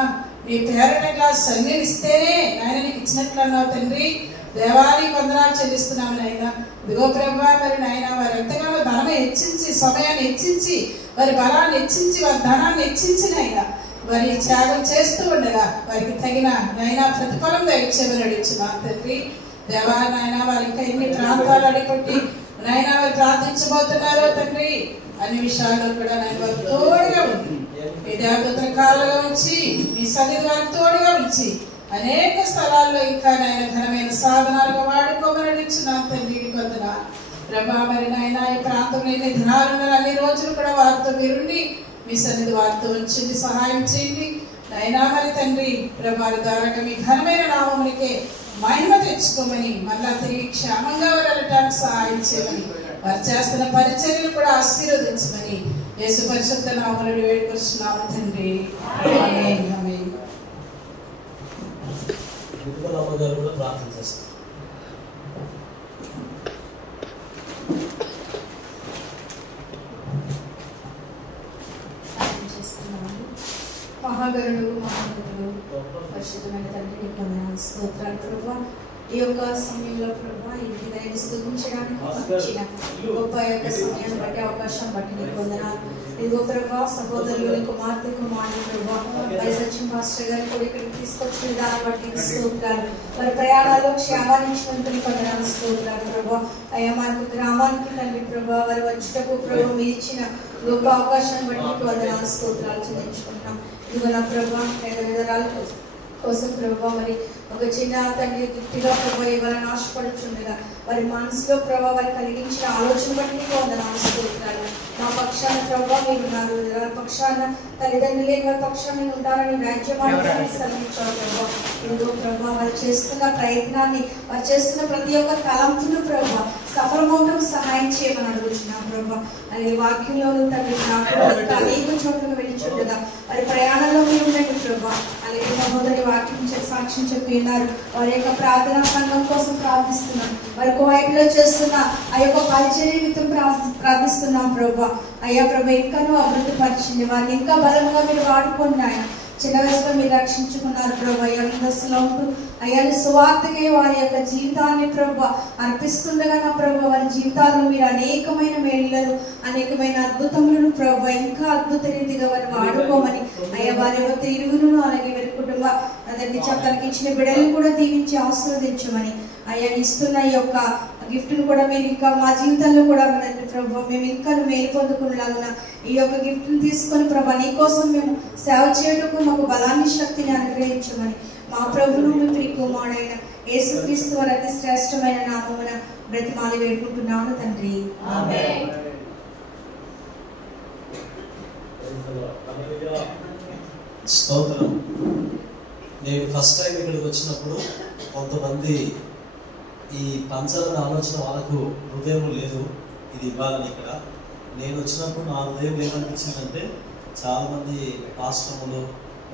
మీ పేరట గ్లాస్ సన్నిధిస్తేనే నాయన నీకు ఇచ్చినట్లు అన్నావు తండ్రి. దేవానికి వందనాలు చెల్లిస్తున్నాము నాయన. దిగో ప్రభా మరి నాయన వారు ఎంతగానో ధనం హెచ్చించి, సమయాన్ని హెచ్చించి, వారి బలాన్ని హెచ్చించి, వారి ధనాన్ని హెచ్చించి నాయన వారి త్యాగం చేస్తూ ఉండగా వారికి తగిన నాయన ప్రతిఫలం దయచేమని అడిగించున్నాను తండ్రి. దేవా నాయన వారి ఇంకా ఎన్ని ప్రాంతాలు అడిగొట్టి నాయన వారు ప్రార్థించబోతున్నారో తండ్రి అన్ని విషయాల్లో కూడా నాయన వారు తోడుగా ఉంది. మీ దేవతల కాలుగా ఉంచి మీ సన్నిధి వారికి తోడుగా ఉంచి అనేక స్థలాల్లో ఇంకా నాయన ఘనమైన సాధనాలుగా వాడుకోమని అడిగించున్నాను తండ్రి. వందనాలు ప్రభా. మరి నాయన ఈ ప్రాంతంలో ఎన్ని దినాలు అన్ని రోజులు కూడా వారితో మీరుండి మీ సన్నిధి వారితో ఉంచండి, సహాయం చేయండి నాయనా. మరి తండ్రి ప్రభావి ద్వారా మీ ఘనమైన నామమునికే మహిమ తెచ్చుకోమని మళ్ళా తిరిగి క్షేమంగా వెళ్ళటానికి సహాయం చేయమని వారు చేస్తున్న పరిచర్యలు కూడా ఆశీర్వదించమని యేసు పరిశుద్ధ నామములో వేడుకొస్తున్నాము తండ్రి. ఆమేన్. ఆమేన్. అమ్మగారు కూడా ప్రార్థన చేస్తారు. మహాగరుడు మహాగరుడు పరిశుద్ధమైన తండ్రి నీకు వందనాలు స్తోత్రాలు ప్రభువా. ఈ యొక్క సమయంలో ప్రభువా ఇది నేను స్తుతించడానికి ఇచ్చిన గొప్ప యొక్క సమయాన్ని బట్టి అవకాశం బట్టి నీకు వందనాలు. ఇదిగో ప్రభువా సహోదరులు కుమార్తె కుమారుడు ప్రభువా మరి సచిన్ పాస్టర్ గారిని కూడా ఇక్కడికి తీసుకొచ్చిన దాన్ని బట్టి స్తోత్రాలు. మరి ప్రయాణాల్లో క్షేమాన్ని ఇచ్చినందుకు వందనాలు స్తోత్రాలు ప్రభువా. అయ్యా మనకు గ్రామానికి తండ్రి ప్రభువా వారు వచ్చేటప్పుడు ప్రభు మీరు ఇచ్చిన గొప్ప అవకాశాన్ని బట్టి నీకు వందనాలు స్తోత్రాలు చెల్లించుకుంటున్నాం. ఇదిగో నా ప్రభా పేద విధరాల కోసం ప్రభా మరి ఒక చిన్న తండ్రి గిఫ్ట్గా ప్రభా ఇవ్వాలని ఆశపడుచుండగా వారి మనసులో ప్రభా వారు కలిగించిన ఆలోచన బట్టి నీకు వందనాలు స్తోత్రాలు. మా పక్షాన ప్రభా మీరు ఉన్నారు, వారి పక్షాన తల్లిదండ్రులు లేని వారి పక్షాన మీరు ఉంటారని రాజ్యమాన్ని సర్వించారు ప్రభా. ఇదిగో ప్రభా వారు చేస్తున్న ప్రయత్నాన్ని వారు చేస్తున్న ప్రతి ఒక్క తలంపును ప్రభా సఫలమవడం సహాయం చేయమని అడుగుతున్నాం ప్రభా. అలాగే వాక్యంలోనూ తండ్రి నాకు అనేక చోట్లకు వెళ్ళిచుండగా వారి ప్రయాణంలో మీరు ఉండండి ప్రభా. అలాగే సహోదరి వాక్యం సాక్ష్యం చెప్పి ఉన్నారు, వారి యొక్క ప్రార్థనా సంఘం కోసం ప్రార్థిస్తున్నాం. వారి కువైట్లో చేస్తున్న ఆ యొక్క పరిచర్య నిమిత్తం ప్రార్థిస్తున్నాం ప్రభా. అయ్యా ప్రభా ఇంకానూ అభివృద్ధి పరిచింది వారిని ఇంకా బలంగా మీరు వాడుకోండి ఆయన. చిన్న వయసులో మీరు రక్షించుకున్నారు ప్రభా. దశలో ఉంటూ అయ్యాని సువార్తకే వారి యొక్క జీవితాన్ని ప్రభా అర్పిస్తుండగా నా ప్రభా వారి జీవితాల్లో మీరు అనేకమైన మేళ్లను అనేకమైన అద్భుతములను ప్రభా ఇంకా అద్భుత రీతిగా వారిని వాడుకోమని అయ్యా వారి యొక్క ఇరుగును అలాగే వారి కుటుంబ అతనికి తనకి ఇచ్చిన బిడ్డలను కూడా దీవించి ఆశీర్వదించమని అయ్యా ఇస్తున్న ఈ యొక్క గిఫ్ట్ను కూడా మీరు ఇంకా మా జీవితంలో కూడా ప్రభా మేము ఇంకా మేలు పొందుకునేలాగా ఈ యొక్క గిఫ్ట్ని తీసుకొని ప్రభా నీకోసం మేము సేవ చేయడానికి మాకు బలాన్ని శక్తిని అనుగ్రహించమని మా ప్రభువును మీ ప్రియకుమారుడైన యేసుక్రీస్తు వారి అతి శ్రేష్టమైన నామమున బ్రతిమాలి వేడుకుంటున్నాను తండ్రి. ఆమేన్. స్తోత్రం. నేను ఫస్ట్ టైం ఇక్కడికి వచ్చినప్పుడు కొంతమంది ఈ పంచాలని ఆలోచన వాళ్ళకు హృదయం లేదు ఇది ఇవ్వాలని. ఇక్కడ నేను వచ్చినప్పుడు నా హృదయం ఏమనిపించిందంటే చాలామంది ఆశ్రములు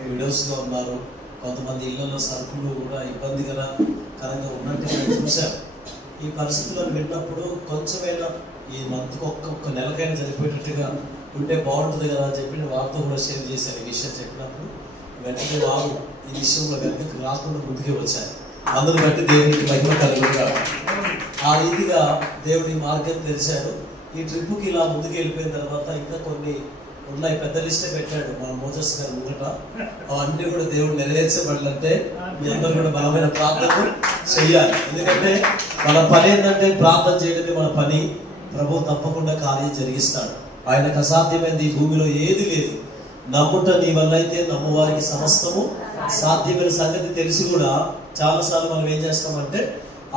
విడోస్గా ఉన్నారు, కొంతమంది ఇళ్లలో సరుకులు కూడా ఇబ్బందికరంగా ఉన్నట్టు నేను చూశాను. ఈ పరిస్థితులను విన్నప్పుడు కొంచెమైనా ఈ మంత్కి ఒక్క నెలకైనా చనిపోయేటట్టుగా ఉంటే బాగుంటుంది కదా అని చెప్పి నేను వాళ్ళతో కూడా షేర్ చేశాను. ఈ విషయం చెప్పినప్పుడు వెంటనే వాళ్ళు ఈ విషయంలో వెనక్కి రాకుండా ముందుకే వచ్చారు. అందరూ బట్టి దేవునికి మహిమ కలుగుతారు. ఆ రీతిగా దేవుడి మార్గం తెరిచాడు. ఈ ట్రిప్కి ఇలా ముందుకు వెళ్ళిపోయిన తర్వాత ఇంకా కొన్ని ఉన్నాయి, పెద్ద లిస్టే పెట్టాడు మన మోజస్ గారు ముంగట. అవన్నీ కూడా దేవుడు నెరవేర్చబడాలంటే మీ అందరూ కూడా బలమైన ప్రార్థన చెయ్యాలి. ఎందుకంటే మన పని ఏంటంటే ప్రార్థన చేయడమే మన పని. ప్రభు తప్పకుండా కార్యం జరిగిస్తాడు. ఆయనకు అసాధ్యమైనది ఈ భూమిలో ఏది లేదు. నమ్ముట నీ వల్ల అయితే నమ్మువారికి సమస్తము సాధ్యమైన సంగతి తెలిసి కూడా చాలాసార్లు మనం ఏం చేస్తామంటే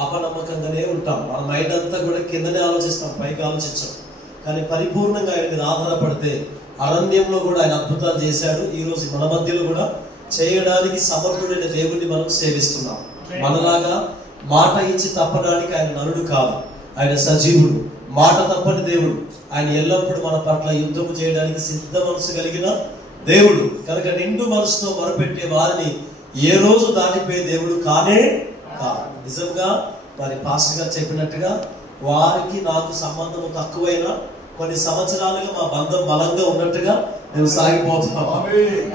అపనమ్మకంగానే ఉంటాం. మన మైండ్ అంతా కూడా కిందనే ఆలోచిస్తాం, పైకి ఆలోచించాం. కానీ పరిపూర్ణంగా ఆయన మీద ఆధారపడితే అరణ్యంలో కూడా ఆయన అద్భుతాలు చేశాడు. ఈ రోజు మన మధ్యలో కూడా చేయడానికి సమర్థుడైన దేవుడిని మనం సేవిస్తున్నాం. మనలాగా మాట ఇచ్చి తప్పడానికి ఆయన నరుడు కాదు, ఆయన సజీవుడు, మాట తప్పని దేవుడు. ఆయన ఎల్లప్పుడూ మన పట్ల యుద్ధము చేయడానికి సిద్ధ మనసు కలిగిన దేవుడు. కనుక నిండు మనసుతో మొరపెట్టే వారిని ఏ రోజు దాటిపోయే దేవుడు కానే కాదు. నిజంగా మరి పాస్టర్ గారు చెప్పినట్టుగా వారికి నాకు సంబంధం తక్కువైనా కొన్ని సంవత్సరాలుగా మా బంధం బలంగా ఉన్నట్టుగా మేము సాగిపోతున్నాం.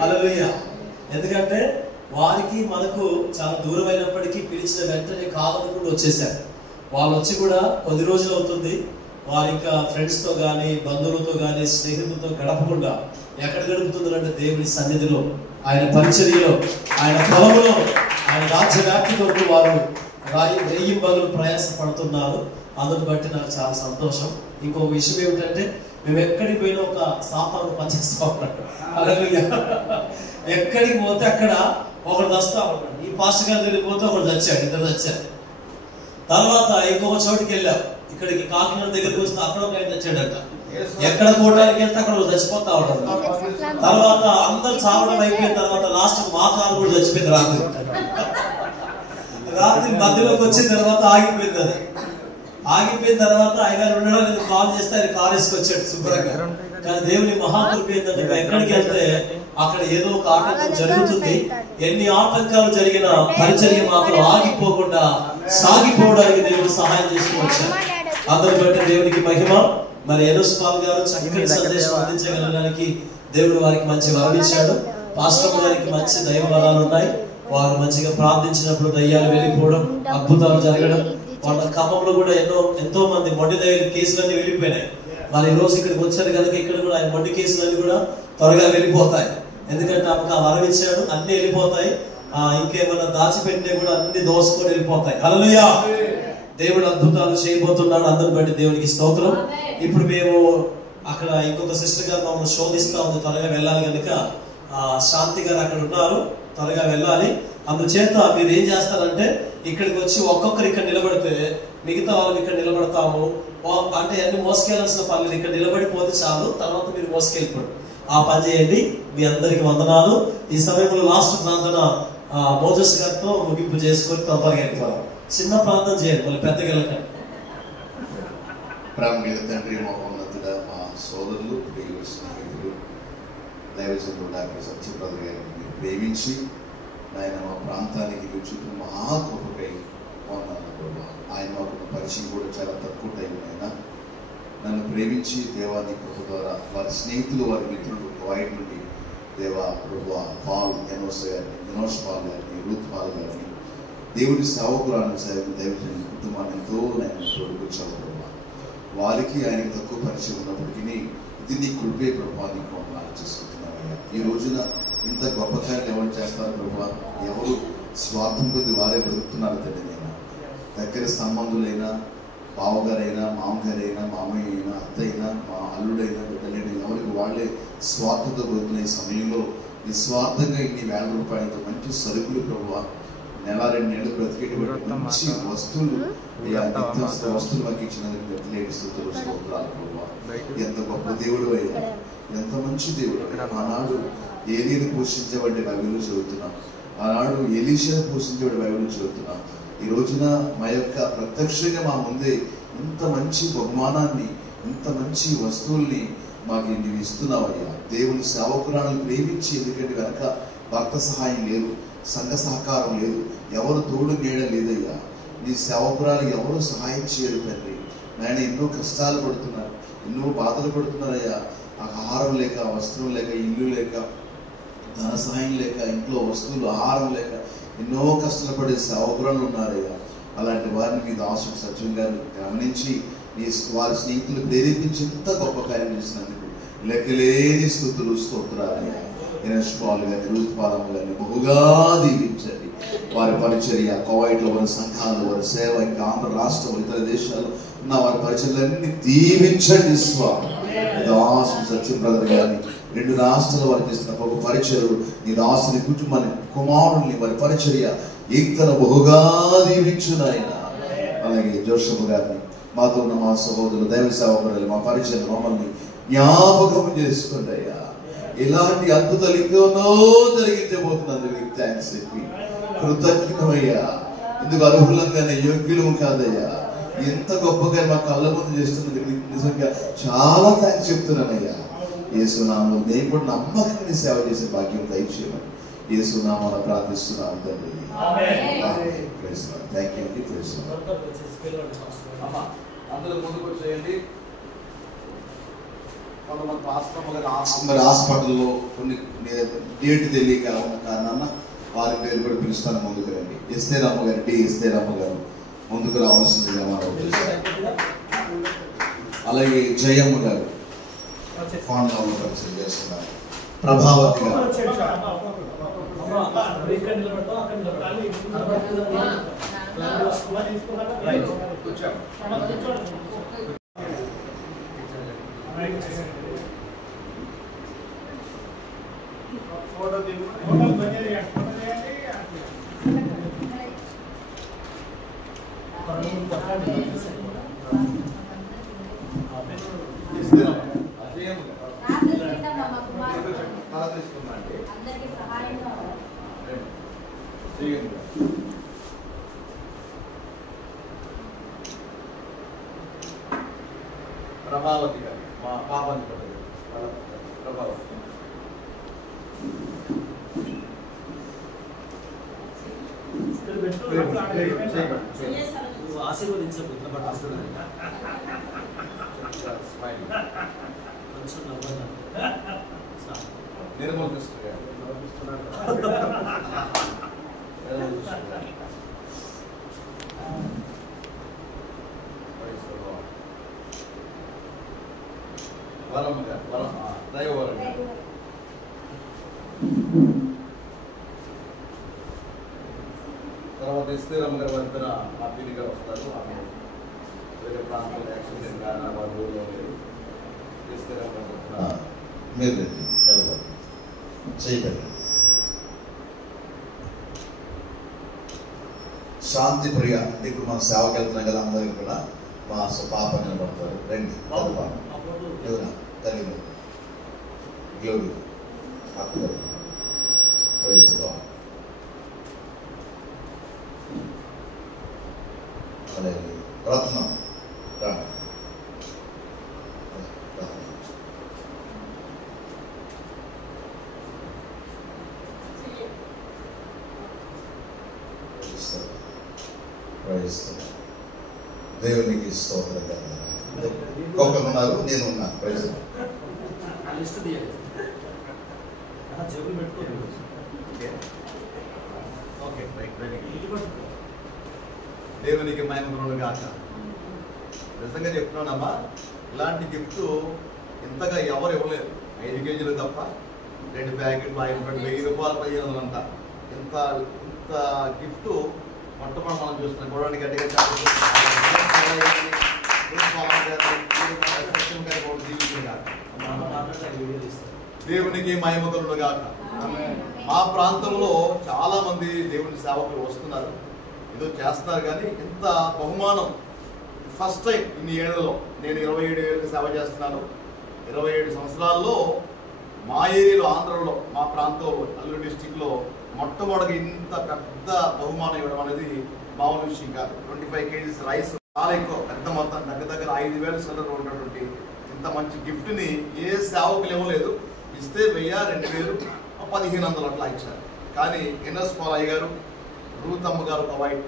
హల్లెలూయా. ఎందుకంటే వారికి మనకు చాలా దూరమైనప్పటికీ పిలిచిన వెంటనే కాదనుకుంటూ వచ్చేసారు. వాళ్ళు వచ్చి కూడా కొద్ది రోజులు అవుతుంది. వారి ఇంకా ఫ్రెండ్స్తో కానీ బంధువులతో కానీ స్నేహితులతో గడపకుండా ఎక్కడ గడుపుతుందంటే దేవుని సన్నిధిలో, ఆయన పరిచర్యలో, ఆయన పొలంలో, ఆయన రాజ్య వ్యాప్తి కొరకు వారు వెయ్యి బదులు ప్రయాస పడుతున్నారు. అందుని బట్టి నాకు చాలా సంతోషం. ఇంకొక విషయం ఏమిటంటే మేము ఎక్కడికి పోయినా ఒక సాతాను పనిచేస్తా ఉన్నాడు. హల్లెలూయా. ఎక్కడికి పోతే అక్కడ ఒకడు దస్తా ఉన్నాడు. ఈ పాస్టర్ గారి దగ్గరికి పోతే ఒకడు చచ్చాడు, ఇద్దరు చచ్చారు. తర్వాత ఇంకొక చోటుకి వెళ్ళాం, ఇక్కడికి కాకినాడ దగ్గరికి వస్తే అక్కడ ఒక ఆయన చచ్చాడట. ఎక్కడ కోటానికి వెళ్తే అక్కడ చచ్చిపోతా ఉంటాడు. తర్వాత అందరు చావడం అయిపోయిన తర్వాత లాస్ట్ మా కారు కూడా చచ్చిపోయింది. రాత్రి మధ్యలోకి వచ్చిన తర్వాత ఆగిపోయింది. అది ఆగిపోయిన తర్వాత ఆయన ఉండడం కాల్ చేస్తే ఆయన కారు వేసుకొచ్చాడు శుభ్రంగా. కానీ దేవుని మహాకృప ఏంటంటే నువ్వు ఎక్కడికి వెళ్తే అక్కడ ఏదో ఒక ఆటంకం జరుగుతుంది. ఎన్ని ఆటంకాలు జరిగినా పరిచర్య మాత్రం ఆగిపోకుండా సాగిపోవడానికి దేవుడు సహాయం చేస్తూ వచ్చారు. అందరి బట్టి దేవునికి మహిమ. మరి ఎనోస్ పాల్ గారు చక్కటి సందేశం అందించగలడానికి దేవుడు వారికి మంచి వరం ఇచ్చాడు. పాస్టర్ గారికి మంచి దైవ వరాలు ఉన్నాయి. వారు మంచిగా ప్రార్థించినప్పుడు దయ్యాలు వెళ్ళిపోవడం, అద్భుతాలు జరగడం. వాళ్ళ ఖమ్మంలో కూడా ఎంతో మంది మొండి దయ్యాల కేసులన్నీ వెళ్ళిపోయినాయి. మరి ఈ రోజు ఇక్కడికి వచ్చారు కనుక ఇక్కడ కూడా ఆయన మొండి కేసులన్నీ కూడా త్వరగా వెళ్ళిపోతాయి. ఎందుకంటే ఆమెకు ఆ వరం ఇచ్చాడు, అన్ని వెళ్ళిపోతాయి. ఇంకేమైనా దాచిపెట్టినా కూడా అన్ని దోసుకొని వెళ్ళిపోతాయి. హల్లెలూయా. దేవుడు అద్భుతాలు చేయబోతున్నాడు. అందరిని బట్టి దేవునికి స్తోత్రం. ఇప్పుడు మేము అక్కడ ఇంకొక సిస్టర్ గారు మమ్మల్ని శోధిస్తా ఉంది, త్వరగా వెళ్ళాలి కనుక శాంతి గారు అక్కడ ఉన్నారు, త్వరగా వెళ్ళాలి. అందుచేత మీరు ఏం చేస్తారంటే ఇక్కడికి వచ్చి ఒక్కొక్కరు ఇక్కడ నిలబడితే మిగతా వాళ్ళకి ఇక్కడ నిలబడతాము. అంటే అన్ని మోసుకెళ్లాల్సిన పనులు ఇక్కడ నిలబడిపోతే చాలు, తర్వాత మీరు మోసుకెళ్ళిపోండి. ఆ పని చేయండి. మీ అందరికి వందనాలు. ఈ సమయంలో లాస్ట్ ప్రార్థన మోజస్ గారితో ముగింపు చేసుకొని త్వరగా వెళ్ళిపోవాలి. చిన్న ప్రార్థన చేయండి, మళ్ళీ పెద్దగా వెళ్ళకండి. ప్రేమ తండ్రి, మహోన్నతుడా, మా సోదరులు, ప్రియులు, స్నేహితులు, దైవజనుడు డాక్టర్ సత్యప్రద గారిని ప్రేమించి ఆయన మా ప్రాంతానికి రుచుకు మహాకృపకై ఉన్నాను ప్రభా. ఆయన మాకు పరిచయం కూడా చాలా తక్కువ టైం అయినా నన్ను ప్రేమించి దేవాన్ని కృప ద్వారా వారి స్నేహితులు, వారి మిత్రులు వైడ్ నుండి దేవా ప్రభా పాల్ ఎనోస్ గారిని, వినోష్ పాల్ గారిని, రూత్ పాల్ గారిని, దేవుడి సేవకురాలను దైవజనుల కుటుంబాన్ని ఎంతో నేను తోడుకొచ్చావు ప్రభా. వారికి ఆయనకి తక్కువ పరిచయం ఉన్నప్పటికీ ఇది నీ కృపే ప్రభా, నీకు వందనాలు చేసుకుంటున్నావయ్యా. ఈ రోజున ఇంత గొప్ప కార్యాలు ఎవరు చేస్తారు ప్రభా? ఎవరు స్వార్థం కొద్ది వారే బ్రతుకుతున్నారు తండ్రి. నేను దగ్గర సంబంధులైనా, బావగారైనా, మామగారైనా, మామయ్య అయినా, అత్త అయినా, మా అల్లుడైనా, బిడ్డలైనా ఎవరికి వాళ్ళే స్వార్థంతో బ్రతుకునే సమయంలో నిస్వార్థంగా ఇన్ని వేల రూపాయలతో మంచి సరుకులు ప్రభా, నెల 2 నెలలు బ్రతికేటువంటి మంచి వస్తువులు నిత్యావసర వస్తువులు మాకు ఇచ్చినందుకు లేని స్థుతులు, స్తోత్రాలు ప్రభా. ఎంత గొప్ప దేవుడు అయ్యా, ఎంత మంచి దేవుడు. ఆనాడు ఏలీని పోషించేవాడి బైబిల్లో చదువుతున్నాం, ఆనాడు ఎలీషాను పోషించేవాడి బైబిల్లో చదువుతున్నాం. ఈ రోజున మా యొక్క ప్రత్యక్షంగా మా ముందే ఇంత మంచి బహుమానాన్ని, ఇంత మంచి వస్తువుల్ని మాకు నీవు ఇస్తున్నావయ్యా. దేవుని సేవకురాలను ప్రేమించి, ఎందుకంటే వెనక భర్త సహాయం లేదు, సంఘ సహకారం లేదు, ఎవరు తోడు నీడ లేదయ్యా. నీ సేవకురాలు ఎవరు సహాయం చేయరు తండ్రి. నాయన ఎన్నో కష్టాలు పడుతున్నారు, ఎన్నో బాధలు పడుతున్నారయ్యా. ఆహారం లేక, వస్త్రం లేక, ఇల్లు లేక, ధన సహాయం లేక, ఇంట్లో వస్తువులు, ఆహారం లేక ఎన్నో కష్టాలు పడే సేవకురాలు ఉన్నారయ్యా. అలాంటి వారిని మీ దాసుడు సత్యం గారు గమనించి వారి స్నేహితులు ప్రేరేపించి ఇంత గొప్ప కార్యం చేసినందుకు లెక్కలేని స్తుతులు, స్తోత్రాలయ్యా. ఎనస్పాల్ గారిని, రూత్ పాదం గారిని బహుగా దీవించండి. వారి పరిచర్య, కువైట్లో వారి సంఘాలు, వారి సేవ, ఇంకా ఆంధ్ర రాష్ట్రం, ఇతర దేశాలు ఉన్న వారి పరిచర్యలన్నీ దీవించండి స్వామి. దాసుడు సత్యం బ్రదర్ గారిని, 2 రాష్ట్రాల వారికి చేస్తున్న ఒక పరిచర్యలు, నీ దాసుని కుటుంబాన్ని, కుమారుల్ని, వారి పరిచర్య ఇంతను బహుగా దీవించునాయన. అలాగే జోషపు గారిని, మాతో ఉన్న మా సహోదరులు, దైవ సేవకులు, మా పరిచయం మమ్మల్ని జ్ఞాపకం చేసుకోండి అయ్యా. ఇలాంటి అద్భుతాలు ఇంకెన్నో జరిగించబోతున్నందుకు నీకు థ్యాంక్స్ చెప్పి కృతజ్ఞమయ్యా. ఎందుకు అర్హులంగానే యోగ్యులు కాదయ్యా. ఎంత గొప్పగా మా కళ్ళ ముందు చేస్తున్నందుకు నిజంగా చాలా థ్యాంక్స్ చెప్తున్నానయ్యా. యేసునామములో మేము కూడా నమ్మకంగా సేవ చేసే భాగ్యం దయచేయమని యేసునామములో ప్రార్థిస్తున్నాము తండ్రి. థ్యాంక్ యూ అండి. అందరూ ముందుకు వచ్చేయండి. మరి హాస్పిటల్లో కొన్ని డేట్ తెలియక ఉన్న కారణాన వారి పేరు కూడా పిలుస్తాను. ముందుకు రండి. ఎస్తేరమ్మ గారు, డి ఎస్తేరమ్మ గారు ముందుకు రావాల్సిందిగా మనం. అలాగే జయమ్మ గారు ఫోన్ లో పరిచయం చేస్తున్నారు. ప్రభావతి గారు, ప్రభావతి గారు మా పాపాన్ని పడదు. ప్రభావం. నువ్వు ఆశీర్వదించకు స్మైల్. కొంచెం నవ్వగా నిర్మల్ కృష్ణ గారు. వరమ్మ గారు, దైవవరం గారు. తర్వాత ఇస్తేరమ్మ గారు వద్దన హ్యాపీగా వస్తారు. ఆమె వేరే ప్రాంతంలో యాక్సిడెంట్ కానీ వాళ్ళ ఊళ్ళో లేదు. ఇస్తేరమ్మ గారు మీరు రండి ఎవరు చేయబడి శాంతి ప్రియ అంటే ఇప్పుడు మనం సేవకి వెళ్తున్నాం కదా, అందరికి కూడా మా పాప నిలబడతారు. రండి ఎవరా తల్లి గ్లోరీ అక్క ప్రవేశిస్తాం. రత్నం రా దేవునికి స్తోత్రం. ఒకరు ఉన్నారు, నేను ఉన్నాను. ప్రైజ్ లిస్ట్ తీయాలి. జబ్బులు పెట్టుకోండి. Okay right. దేవునికి మహిమ గాక. నిజంగా చెప్తున్నానమ్మా, ఇలాంటి గిఫ్ట్ ఇంతగా ఎవరు ఇవ్వలేరు. 5 కేజీలు తప్ప 2 ప్యాకెట్లు 1000 రూపాయలు 1500 అంట. ఇంత గిఫ్ట్ మొట్టమొదటి మనం చూస్తున్నాం. గొడవని గట్టిగా దేవునికి మహిమ కలుగును గాక. మా ప్రాంతంలో చాలా మంది దేవుని సేవకులు వస్తున్నారు, ఏదో చేస్తున్నారు. కానీ ఇంత బహుమానం ఫస్ట్ టైం ఇన్ని ఏళ్లలో. నేను 27 ఏళ్ళకి సేవ చేస్తున్నాను. 27 సంవత్సరాల్లో మా ఏరియాలో, ఆంధ్రలో, మా ప్రాంతంలో, అల్లూరు డిస్టిక్లో మొట్టమొదటిగా ఇంత పెద్ద బహుమానం ఇవ్వడం అనేది మామూలు విషయం కాదు. 25 కేజీస్ రైస్, చాలా ఎక్కువ పెద్ద మొత్తం, దగ్గర 5000 సిల్లర్ ఉన్నటువంటి ఇంత మంచి గిఫ్ట్ని ఏ సేవకులు ఇవ్వలేదు. ఇస్తే 1000, 2000, 1500 అట్లా ఇచ్చారు. కానీ ఎన్ఎస్ పాలయ్య గారు, రూతమ్మ గారు, కవాయిట్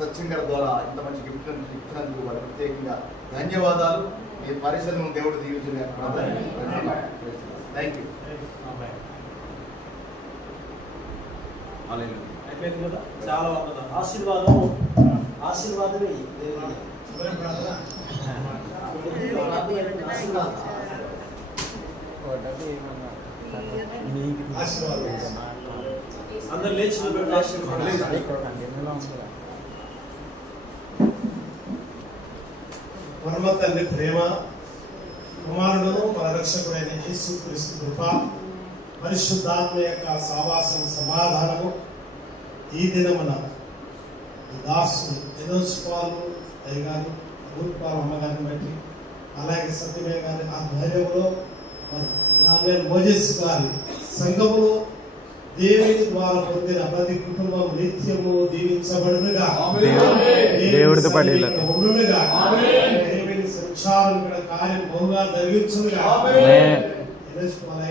సత్యం గారి ద్వారా ఇంత మంచి గిఫ్ట్ ఇచ్చినందుకు వారికి ప్రత్యేకంగా ధన్యవాదాలు. ఈ పరిశ్రమను దేవుడు దీవించిన. Thank you. అయిపోయింది కదా, చాలా వందనాలు. ఆశీర్వాదమే అందరు లేచి పరమ తండ్రి ప్రేమ, కుమారుడు మన రక్షకుడైన యేసుక్రీస్తు కృప, పరిశుద్ధాత్మ యొక్క సావాసం, సమాధానము ఈ దినమున దాసులు ఎనోస్పాలు అయ్యగారు, అమృత్పాలు అమ్మగారిని బట్టి, అలాగే సత్యమే గారి ఆధ్వర్యంలో దానియల్ మోజెస్ గారి సంఘములో దేవుని ద్వారా పొందిన ప్రతి కుటుంబం నిత్యము దీవించబడునుగా. దేవుడితో ఉండునుగా. దేవుని సంచారం ఇక్కడ కార్యం బహుగా జరిగించునుగా.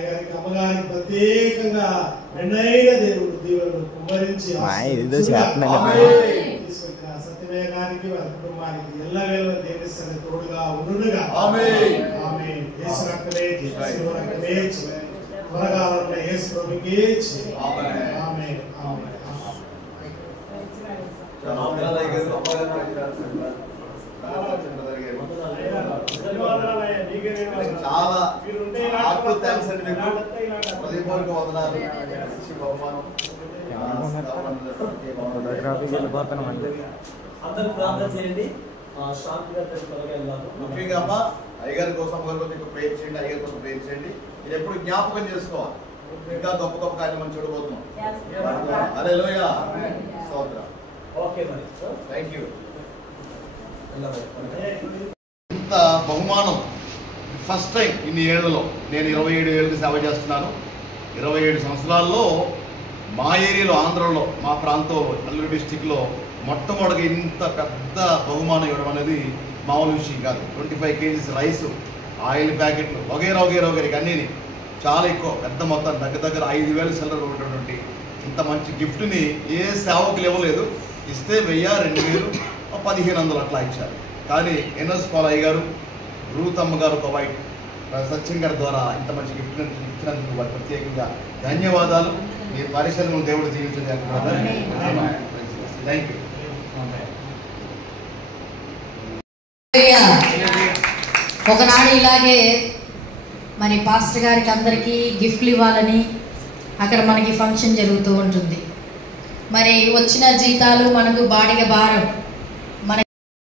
గారికి అమ్మగారికి ప్రత్యేకంగా రెండైన దేవుడు దీవులను కుమ్మరించి తీసుకొచ్చిన సత్యమే గారికి, వారి కుటుంబానికి ఎల్లవేళ దేవుని సన్నిధి తోడుగా ఉండునుగా. ఆమేన్. యేసు రక్తమే యేసు రక్తమే త్వరగా యేసు ప్రభుకే ఆమేన్. ఆమేన్. చాలా థ్యాంక్స్ అండి మీకు. హృదయపూర్వక వందనాలు. అందరూ ప్రార్థన చేయండి. శాంతి గారి త్వరగా వెళ్దాము. ముఖ్యంగా అమ్మ అయ్యగారి కోసం, అమ్మగారి కోసం ప్రేర్ చేయండి, అయ్యగారి కోసం ప్రేర్ చేయండి. ఇది ఎప్పుడు జ్ఞాపకం చేసుకోవాలి. ఇంకా గొప్ప గొప్ప కార్యం మనం చూడబోతున్నాం. హల్లెలూయా. స్తోత్రం. ఓకే మరి, థ్యాంక్ యూ. ఇంత బహుమానం ఫస్ట్ టైం ఇన్ని ఏళ్లలో. నేను 27 ఏళ్ళకి సేవ చేస్తున్నాను. 27 సంవత్సరాల్లో మా ఏరియాలో, ఆంధ్రలో, మా ప్రాంతంలో, అల్లూరు డిస్టిక్లో మొట్టమొదటిగా ఇంత పెద్ద బహుమానం ఇవ్వడం అనేది మామూలు విషయం కాదు. 25 కేజీస్ రైస్, ఆయిల్ ప్యాకెట్లు వగేరా వగేరా వగేరా అన్నీ చాలా ఎక్కువ పెద్ద మొత్తం దగ్గర 5,000 సిల్లర్ ఉన్నటువంటి ఇంత మంచి గిఫ్ట్ని ఏ సేవకులు ఇవ్వలేదు. ఇస్తే 1000, 2000, 1500 అట్లా ఇచ్చారు. కానీ ఎన్ఎస్ పాలయ్య గారు, రూత్ అమ్మ గారు, కువైట్ సత్యం గారి ద్వారా ఇంత మంచి గిఫ్ట్ ఇచ్చినందుకు వారికి ప్రత్యేకంగా ధన్యవాదాలు. మీ పరిశ్రమను దేవుడు జీవించడానికి థ్యాంక్ యూ. ఒకనాడు ఇలాగే మరి పాస్టర్ గారికి అందరికీ గిఫ్ట్లు ఇవ్వాలని అక్కడ మనకి ఫంక్షన్ జరుగుతూ ఉంటుంది. మరి వచ్చిన జీతాలు మనకు బాడిగ భారం